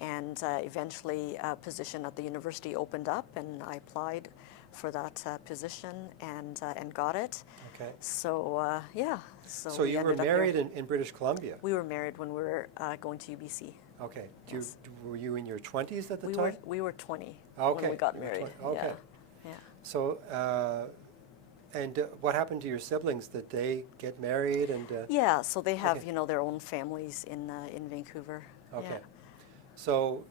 and eventually a position at the university opened up, and I applied for that position and got it. Okay. So yeah. So you were married in British Columbia? We were married when we were going to UBC. Okay. Yes. Were you in your 20s at the time? We were 20 Okay. when we got You were married. 20. Okay. Yeah. So, and what happened to your siblings? Did they get married? And Yeah. So they have Okay. their own families in Vancouver. Okay. Yeah. So,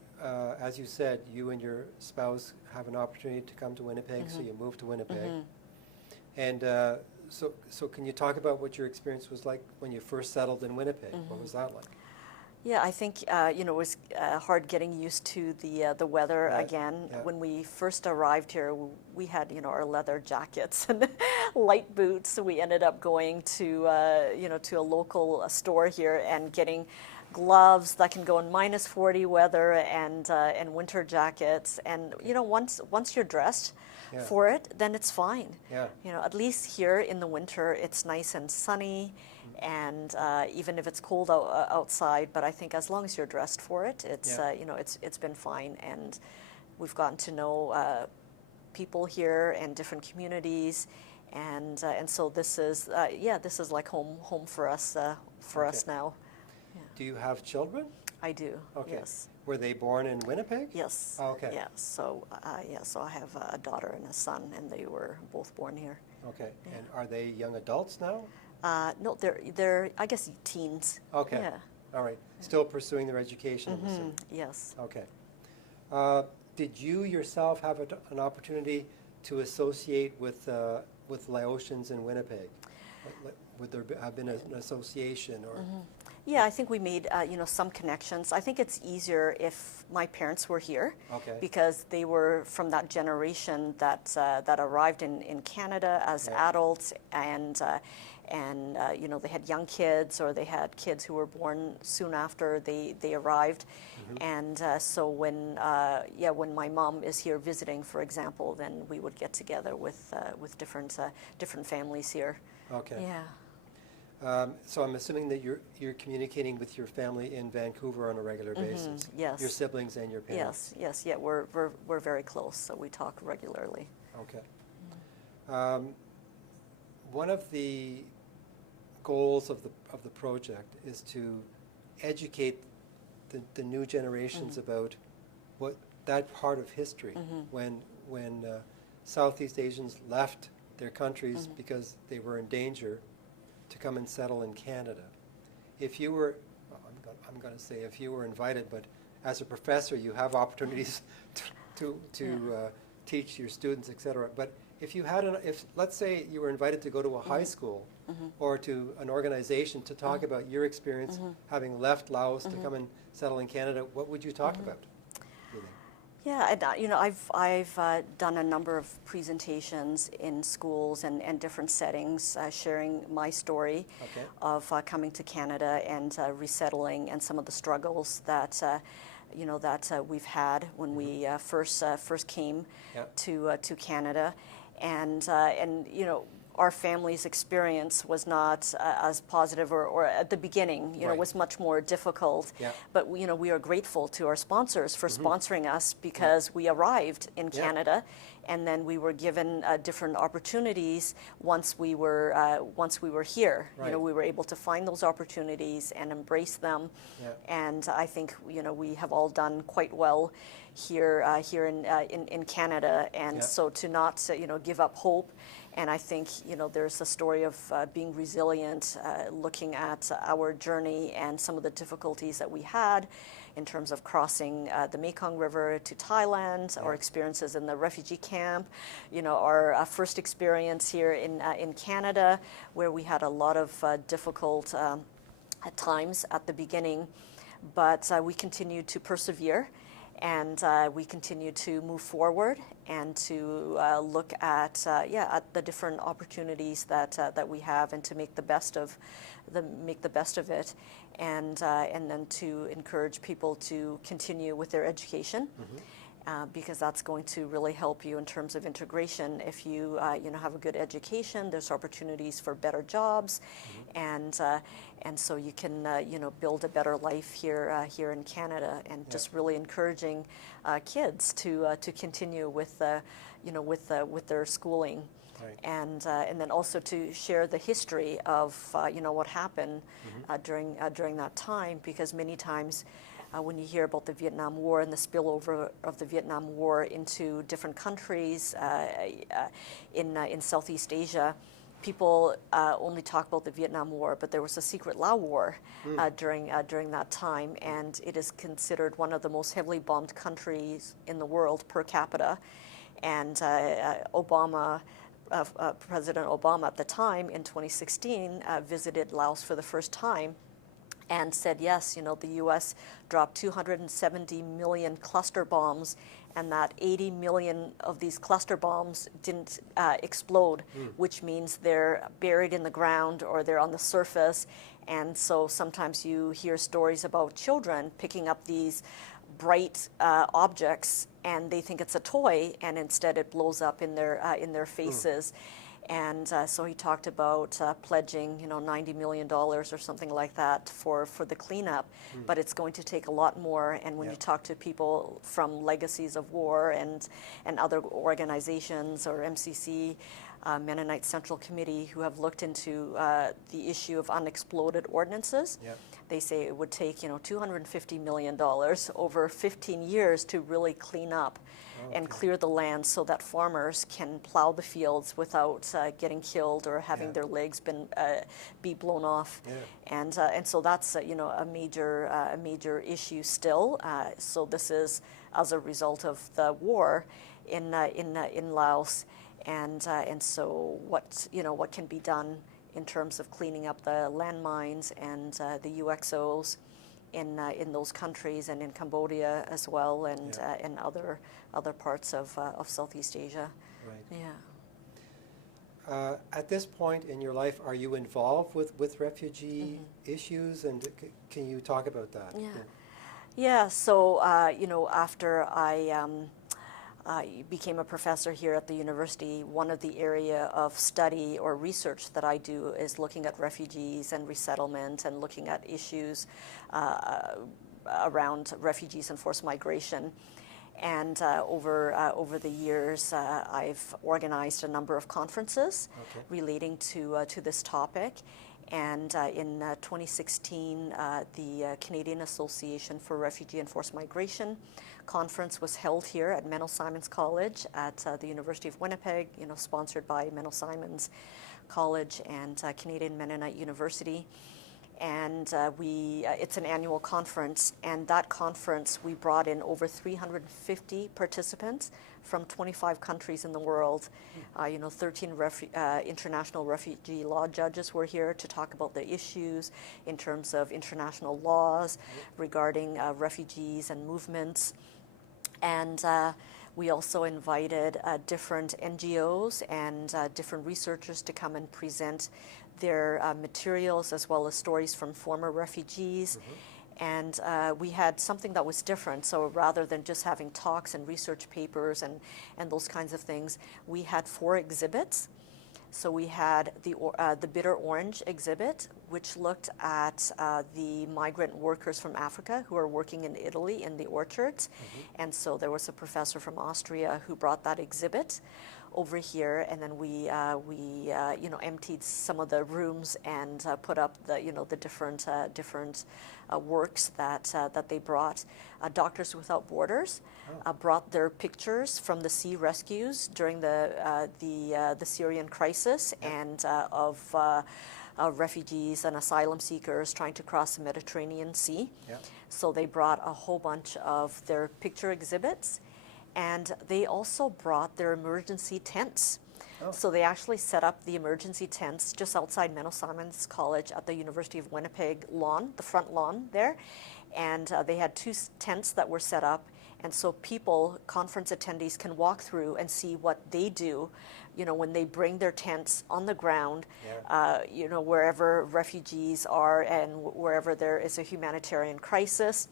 as you said, you and your spouse have an opportunity to come to Winnipeg, so you moved to Winnipeg. And so can you talk about what your experience was like when you first settled in Winnipeg? What was that like? Yeah, I think it was hard getting used to the weather Right. again. Yeah. When we first arrived here, we had our leather jackets and light boots. We ended up going to to a local store here and getting gloves that can go in -40 weather and winter jackets. And once you're dressed Yeah. for it, then it's fine. Yeah. At least here in the winter, it's nice and sunny, and even if it's cold outside, but I think as long as you're dressed for it, it's Yeah. it's been fine, and we've gotten to know people here and different communities, and so this is this is like home for us Okay. us now. Do you have children? I do. Okay. Yes. Were they born in Winnipeg? Yes. Oh, okay. Yeah. So so I have a daughter and a son, and they were both born here. Okay. And are they young adults now? No, they're I guess teens. Okay. Yeah. All right. Still pursuing their education, I'm assuming. Yes. Okay. Did you yourself have an opportunity to associate with Laotians in Winnipeg? Would there have been an association or? Yeah, I think we made some connections. I think it's easier if my parents were here, Okay. because they were from that generation that arrived in Canada as Yeah. adults, and they had young kids, or they had kids who were born soon after they arrived. And so when my mom is here visiting, for example, then we would get together with different families here. Okay. Yeah. So I'm assuming that you're communicating with your family in Vancouver on a regular basis. Yes. Your siblings and your parents. Yes. Yeah. We're very close, so we talk regularly. Okay. One of the goals of the project is to educate the new generations about what that part of history when Southeast Asians left their countries because they were in danger to come and settle in Canada. If you were, I'm going to say if you were invited, but as a professor you have opportunities to teach your students, etc. But if you had, if let's say you were invited to go to a high school or to an organization to talk about your experience having left Laos to come and settle in Canada, what would you talk about? Do you think? Yeah, and, I've done a number of presentations in schools and different settings, sharing my story Okay. of coming to Canada and resettling, and some of the struggles that that we've had when we first came to Canada, and our family's experience was not as positive, or at the beginning, was much more difficult. Yeah. But we are grateful to our sponsors for sponsoring us, because we arrived in Canada, and then we were given different opportunities once we were here. Right. We were able to find those opportunities and embrace them. Yeah. And I think we have all done quite well here in Canada, and so to not give up hope. And I think there's a story of being resilient, looking at our journey and some of the difficulties that we had in terms of crossing the Mekong River to Thailand, our experiences in the refugee camp, our first experience here in Canada, where we had a lot of difficult times at the beginning, but we continued to persevere. And we continue to move forward and to look at the different opportunities that we have, and to make the best of it, and then to encourage people to continue with their education. Because that's going to really help you in terms of integration. If you have a good education, there's opportunities for better jobs, and so you can build a better life here in Canada, and just really encouraging kids to continue with their schooling. Right. And then also to share the history of what happened during that time, because many times when you hear about the Vietnam War and the spillover of the Vietnam War into different countries in Southeast Asia, people only talk about the Vietnam War, but there was a secret Lao War during that time, and it is considered one of the most heavily bombed countries in the world per capita. And President Obama at the time in 2016 visited Laos for the first time, and said, yes, the U.S. dropped 270 million cluster bombs, and that 80 million of these cluster bombs didn't explode, which means they're buried in the ground or they're on the surface. And so sometimes you hear stories about children picking up these bright objects, and they think it's a toy, and instead it blows up in their faces. And so he talked about pledging, $90 million or something like that for the cleanup. But it's going to take a lot more. And when you talk to people from Legacies of War and other organizations, or MCC, Mennonite Central Committee, who have looked into the issue of unexploded ordnances, they say it would take $250 million over 15 years to really clean up and clear the land, so that farmers can plow the fields without getting killed or having their legs be blown off. And so that's a major issue still. So this is as a result of the war in Laos, and so what can be done in terms of cleaning up the landmines and the UXOs in those countries, and in Cambodia as well, and in other parts of Southeast Asia. Right. Yeah. At this point in your life, are you involved with refugee issues, and can you talk about that? Yeah. So after I became a professor here at the university, one of the area of study or research that I do is looking at refugees and resettlement, and looking at issues around refugees and forced migration. And over the years, I've organized a number of conferences relating to this topic. And in 2016, the Canadian Association for Refugee and Forced Migration conference was held here at Menno Simons College at the University of Winnipeg, sponsored by Menno Simons College and Canadian Mennonite University. And it's an annual conference, and that conference we brought in over 350 participants from 25 countries in the world. 13 international refugee law judges were here to talk about the issues in terms of international laws regarding refugees and movements. And we also invited different NGOs and different researchers to come and present their materials, as well as stories from former refugees. And we had something that was different. So rather than just having talks and research papers and those kinds of things, we had 4 exhibits. So we had the Bitter Orange exhibit, which looked at the migrant workers from Africa who are working in Italy in the orchards. And so there was a professor from Austria who brought that exhibit over here, and then we emptied some of the rooms and put up the different works that they brought. Doctors Without Borders brought their pictures from the sea rescues during the Syrian crisis and of refugees and asylum seekers trying to cross the Mediterranean Sea. So they brought a whole bunch of their picture exhibits. And they also brought their emergency tents. So they actually set up the emergency tents just outside Menno Simons College at the University of Winnipeg lawn, the front lawn there. And they had 2 tents that were set up. And so people, conference attendees, can walk through and see what they do, when they bring their tents on the ground, wherever refugees are and wherever there is a humanitarian crisis.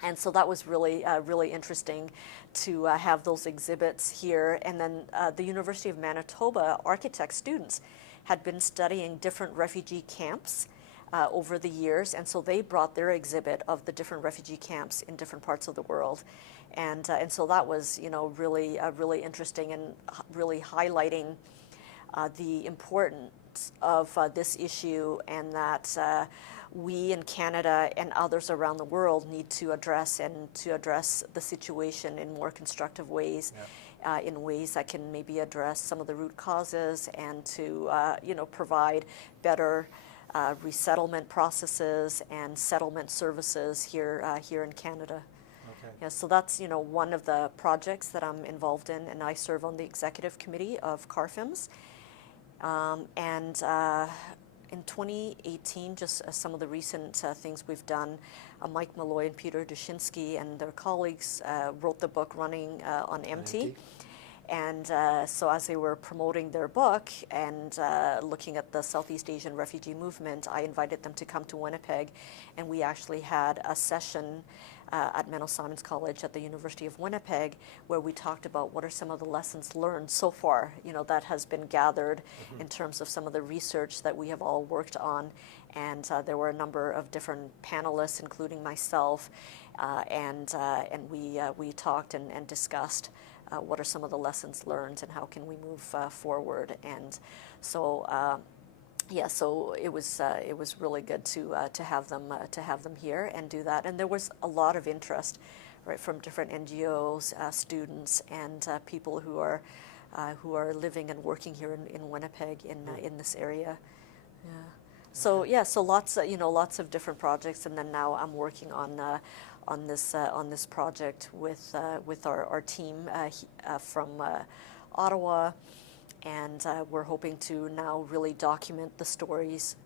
And so that was really, really interesting to have those exhibits here. And then the University of Manitoba architect students had been studying different refugee camps over the years. And so they brought their exhibit of the different refugee camps in different parts of the world. And so that was, really, really interesting and really highlighting the importance of this issue, and that we in Canada and others around the world need to address the situation in more constructive ways, in ways that can maybe address some of the root causes, and to provide better resettlement processes and settlement services here in Canada. Yeah, so that's one of the projects that I'm involved in, and I serve on the executive committee of CARFIMS. In 2018, just some of the recent things we've done, Mike Malloy and Peter Dushinsky and their colleagues wrote the book Running on Empty. And so as they were promoting their book and looking at the Southeast Asian refugee movement, I invited them to come to Winnipeg, and we actually had a session at Menno Simons College at the University of Winnipeg, where we talked about what are some of the lessons learned so far, that has been gathered in terms of some of the research that we have all worked on. And there were a number of different panelists, including myself, and we talked and discussed what are some of the lessons learned and how can we move forward. And so so it was really good to have them here and do that. And there was a lot of interest, right, from different NGOs, students, and people who are living and working here in Winnipeg in this area. Yeah. So so lots of different projects, and then now I'm working on this project with our team from Ottawa. And we're hoping to now really document the stories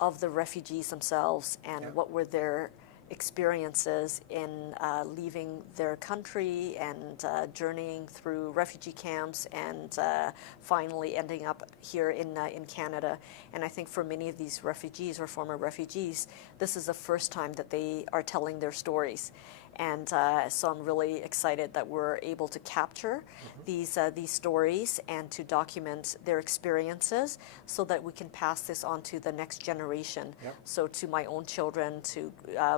of the refugees themselves and what were their experiences in leaving their country and journeying through refugee camps and finally ending up here in Canada. And I think for many of these refugees or former refugees, this is the first time that they are telling their stories. And so I'm really excited that we're able to capture these stories and to document their experiences so that we can pass this on to the next generation. So to my own children, to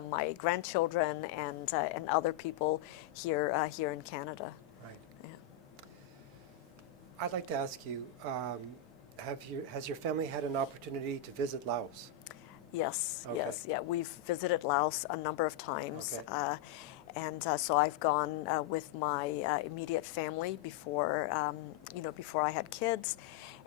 my grandchildren, and other people here in Canada. Right. Yeah. I'd like to ask you, has your family had an opportunity to visit Laos? Yes, yes, yeah. We've visited Laos a number of times. And so I've gone with my immediate family before I had kids,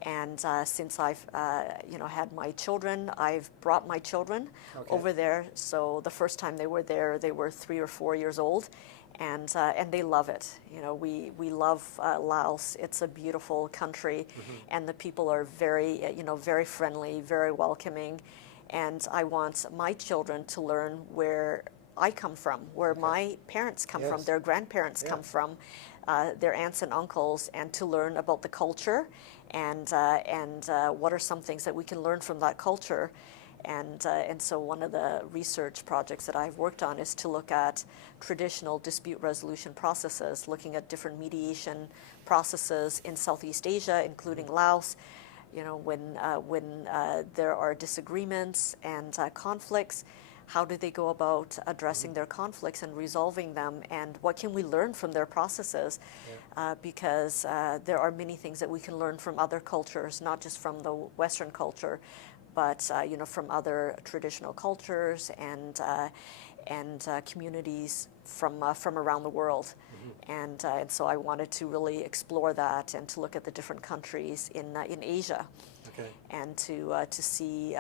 and since I've had my children, I've brought my children over there. So the first time they were there, they were 3 or 4 years old, and they love it. We love Laos. It's a beautiful country, and the people are very friendly, very welcoming, and I want my children to learn where I come from, where my parents come from, their grandparents come from, their aunts and uncles, and to learn about the culture and what are some things that we can learn from that culture. And so one of the research projects that I've worked on is to look at traditional dispute resolution processes, looking at different mediation processes in Southeast Asia, including Laos. You know, when there are disagreements and conflicts, how do they go about addressing their conflicts and resolving them, and what can we learn from their processes? Because there are many things that we can learn from other cultures, not just from the Western culture, but you know, from other traditional cultures and communities from around the world. And so I wanted to really explore that and to look at the different countries in Asia, and to see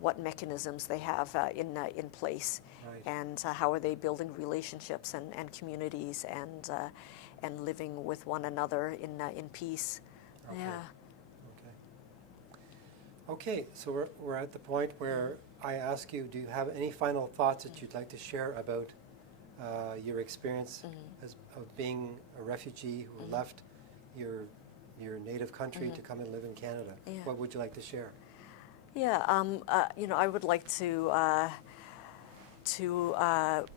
what mechanisms they have in place, and how are they building relationships and communities and living with one another in peace. Yeah. Okay, so we're at the point where I ask you, do you have any final thoughts that you'd like to share about your experience of being a refugee who left your native country to come and live in Canada? Yeah. What would you like to share? Yeah, you know, I would like to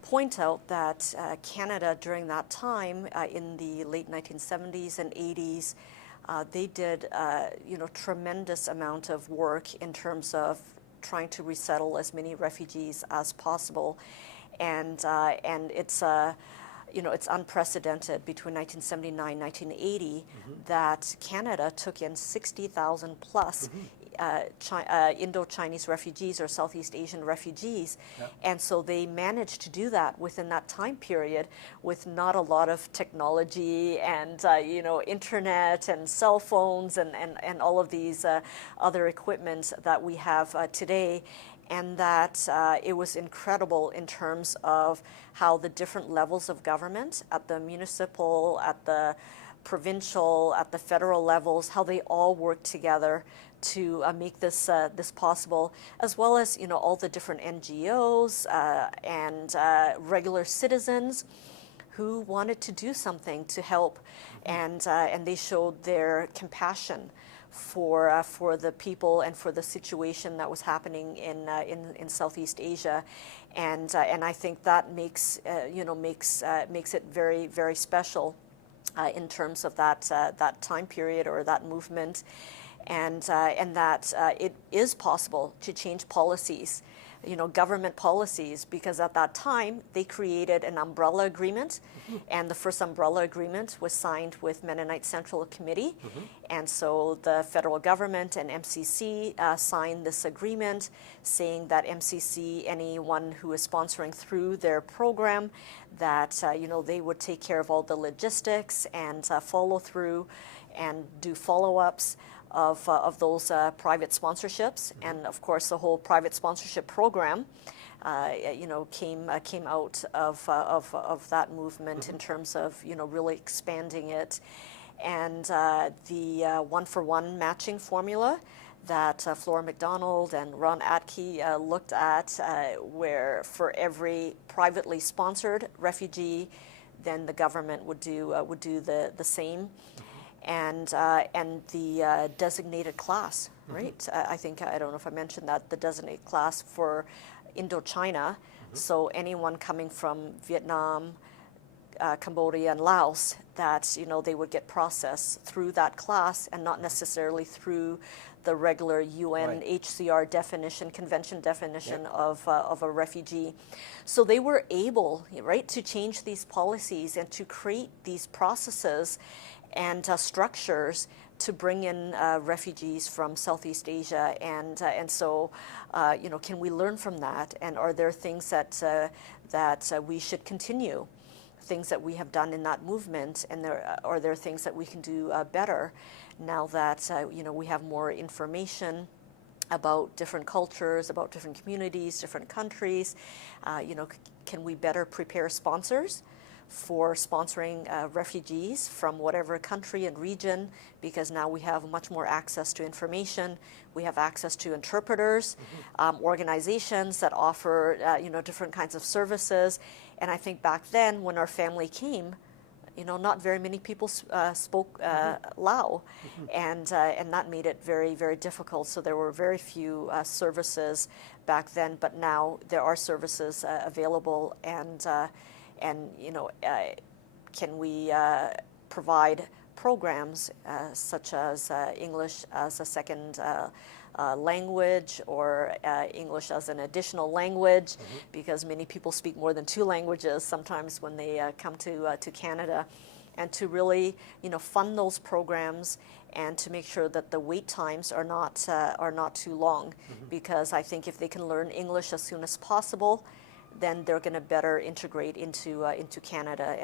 point out that Canada during that time, in the late 1970s and 80s, they did, you know, tremendous amount of work in terms of trying to resettle as many refugees as possible, and it's you know, it's unprecedented between 1979 and 1980 that Canada took in 60,000 plus Indo-Chinese refugees or Southeast Asian refugees. And so they managed to do that within that time period with not a lot of technology and you know, internet and cell phones and all of these other equipment that we have today. And that it was incredible in terms of how the different levels of government, at the municipal, at the provincial, at the federal levels, how they all worked together to make this possible, as well as, you know, all the different NGOs and regular citizens who wanted to do something to help, and they showed their compassion for the people and for the situation that was happening in Southeast Asia, and I think that makes you know, makes it very, very special in terms of that time period or that movement, and that it is possible to change policies, you know, government policies, because at that time they created an umbrella agreement, and the first umbrella agreement was signed with Mennonite Central Committee, and so the federal government and MCC signed this agreement saying that MCC, anyone who is sponsoring through their program, that you know, they would take care of all the logistics and follow through and do follow-ups of those private sponsorships. And of course the whole private sponsorship program you know, came out of that movement in terms of, you know, really expanding it. And the one-for-one matching formula that Flora McDonald and Ron Atke looked at, where for every privately sponsored refugee, then the government would do the same. And the designated class, right? I think, I don't know if I mentioned that, the designated class for Indochina. So anyone coming from Vietnam, Cambodia, and Laos, that, you know, they would get processed through that class and not necessarily through the regular UNHCR definition, convention definition of a refugee. So they were able, right, to change these policies and to create these processes and structures to bring in refugees from Southeast Asia, and so you know, can we learn from that? And are there things that we should continue, things that we have done in that movement, and are there things that we can do better now that you know, we have more information about different cultures, about different communities, different countries? You know, can we better prepare sponsors for sponsoring refugees from whatever country and region, because now we have much more access to information. We have access to interpreters, organizations that offer you know, different kinds of services. And I think back then when our family came, not very many people spoke Lao, and that made it very, very difficult. So there were very few services back then, but now there are services available, and can we provide programs such as English as a second language, or English as an additional language, because many people speak more than 2 languages sometimes when they come to Canada, and to really fund those programs and to make sure that the wait times are not too long, because I think if they can learn English as soon as possible, then they're going to better integrate into Canada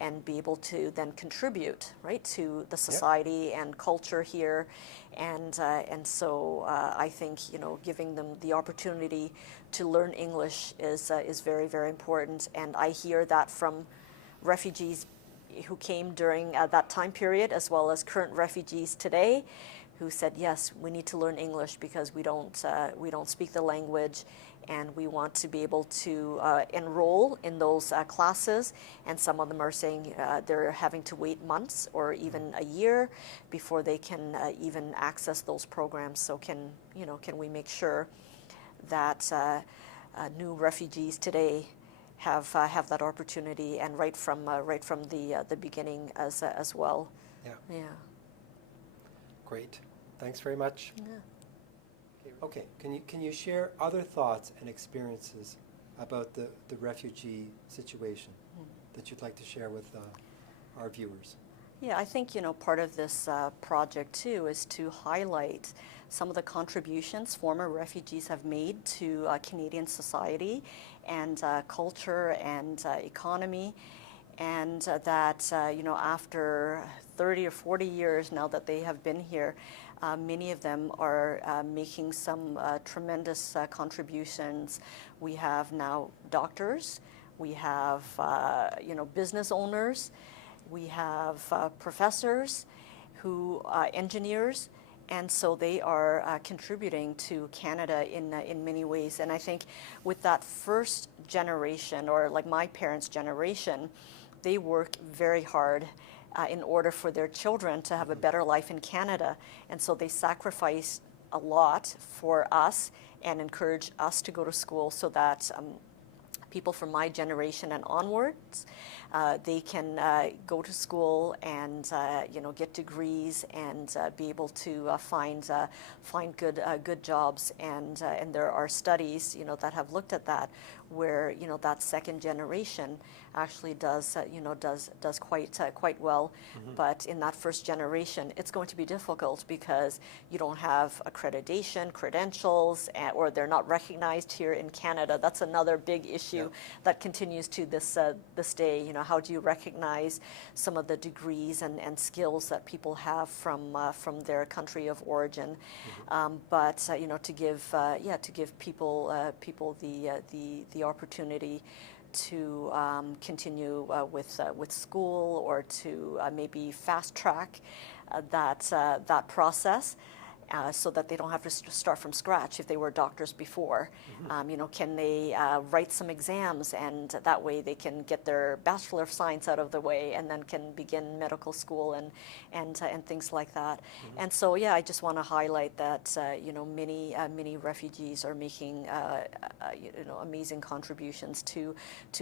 and be able to then contribute, right, to the society and culture here, and so I think giving them the opportunity to learn English is very, very important. And I hear that from refugees who came during that time period, as well as current refugees today, who said, yes, we need to learn English because we don't speak the language, and we want to be able to enroll in those classes. And some of them are saying they're having to wait months or even a year before they can even access those programs. So can we make sure that new refugees today have that opportunity, and right from the beginning as well. Yeah. Great. Thanks very much. Yeah. Okay. Can you share other thoughts and experiences about the refugee situation that you'd like to share with our viewers? Yeah, I think part of this project too is to highlight some of the contributions former refugees have made to Canadian society and culture and economy, and that after 30 or 40 years now that they have been here, many of them are making some tremendous contributions. We have now doctors, we have business owners, we have professors, engineers, and so they are contributing to Canada in many ways. And I think with that first generation, or like my parents' generation, they work very hard in order for their children to have a better life in Canada. And so they sacrifice a lot for us and encourage us to go to school, so that people from my generation and onwards, they can go to school and get degrees and be able to find good jobs. And there are studies that have looked at that, where that second generation actually does quite well. But in that first generation, it's going to be difficult because you don't have accreditation, credentials, or they're not recognized here in Canada. That's another big issue that continues to this day. How do you recognize some of the degrees and skills that people have from their country of origin? But to give people the opportunity to continue with school, or to maybe fast track that process, so that they don't have to start from scratch if they were doctors before. Can they write some exams, and that way they can get their Bachelor of Science out of the way, and then can begin medical school and things like that. And so I just want to highlight that many refugees are making amazing contributions to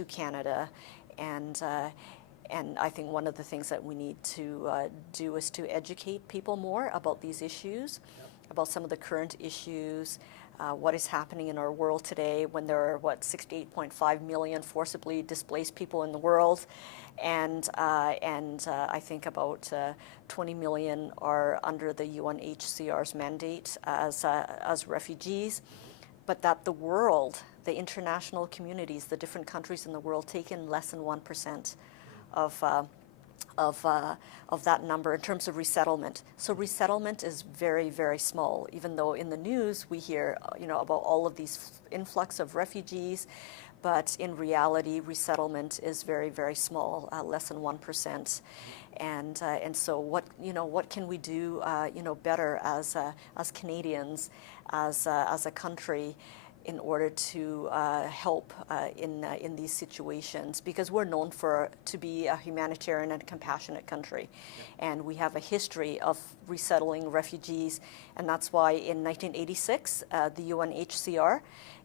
Canada. And I think one of the things that we need to do is to educate people more about these issues, about some of the current issues, what is happening in our world today, when there are, 68.5 million forcibly displaced people in the world. And I think about 20 million are under the UNHCR's mandate as refugees, but that the world, the international communities, the different countries in the world, take in less than 1% of that number in terms of resettlement. So resettlement is very, very small, even though in the news we hear about all of these influx of refugees, but in reality resettlement is very, very small, less than 1%. And so what can we do better as Canadians, as a country, in order to help in these situations, because we're known to be a humanitarian and compassionate country. Yeah. And we have a history of resettling refugees, and that's why in 1986 the UNHCR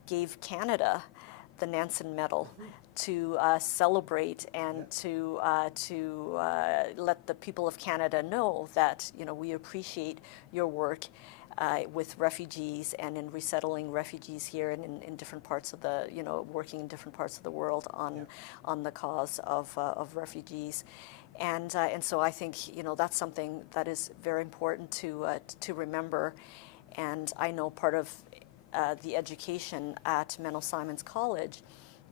gave Canada the Nansen Medal to celebrate and to let the people of Canada know that, you know, we appreciate your work with refugees and in resettling refugees here and in different parts of the, you know, working in different parts of the world on the cause of refugees. And so I think, you know, that's something that is very important to remember. And I know part of the education at Menno Simons College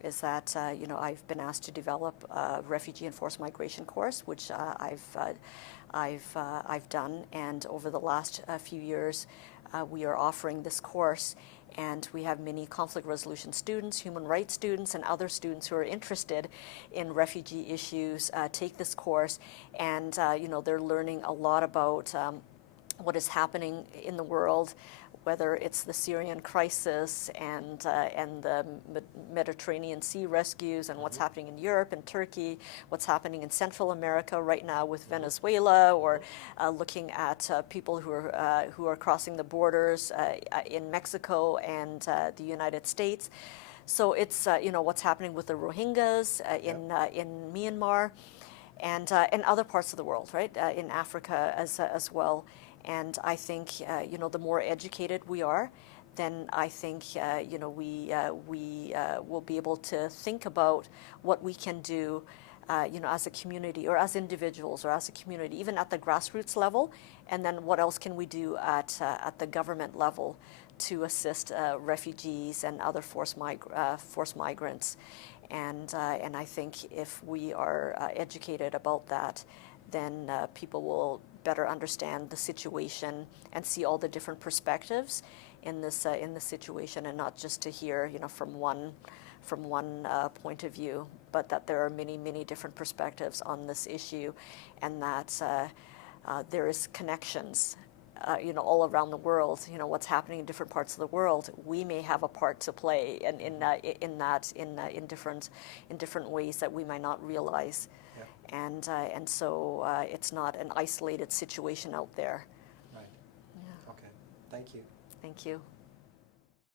is that, you know, I've been asked to develop a refugee and forced migration course, which I've done, and over the last few years we are offering this course, and we have many conflict resolution students, human rights students, and other students who are interested in refugee issues take this course, and you know, they're learning a lot about what is happening in the world, whether it's the Syrian crisis and the Mediterranean Sea rescues, and what's happening in Europe and Turkey, what's happening in Central America right now with Venezuela, or looking at people who are crossing the borders in Mexico and the United States. So it's you know, what's happening with the Rohingyas in Myanmar, and other parts of the world, right, in Africa as well. And I think, you know, the more educated we are, then I think, you know, we will be able to think about what we can do, you know, as a community or as individuals or as a community, even at the grassroots level, and then what else can we do at the government level to assist refugees and other forced migrants. And I think if we are educated about that, then people will better understand the situation and see all the different perspectives in this situation, and not just to hear, you know, from one point of view, but that there are many different perspectives on this issue, and that there is connections, you know, all around the world. You know, what's happening in different parts of the world, we may have a part to play in different ways that we might not realize. And so it's not an isolated situation out there. Right. Yeah. Okay. Thank you. Thank you.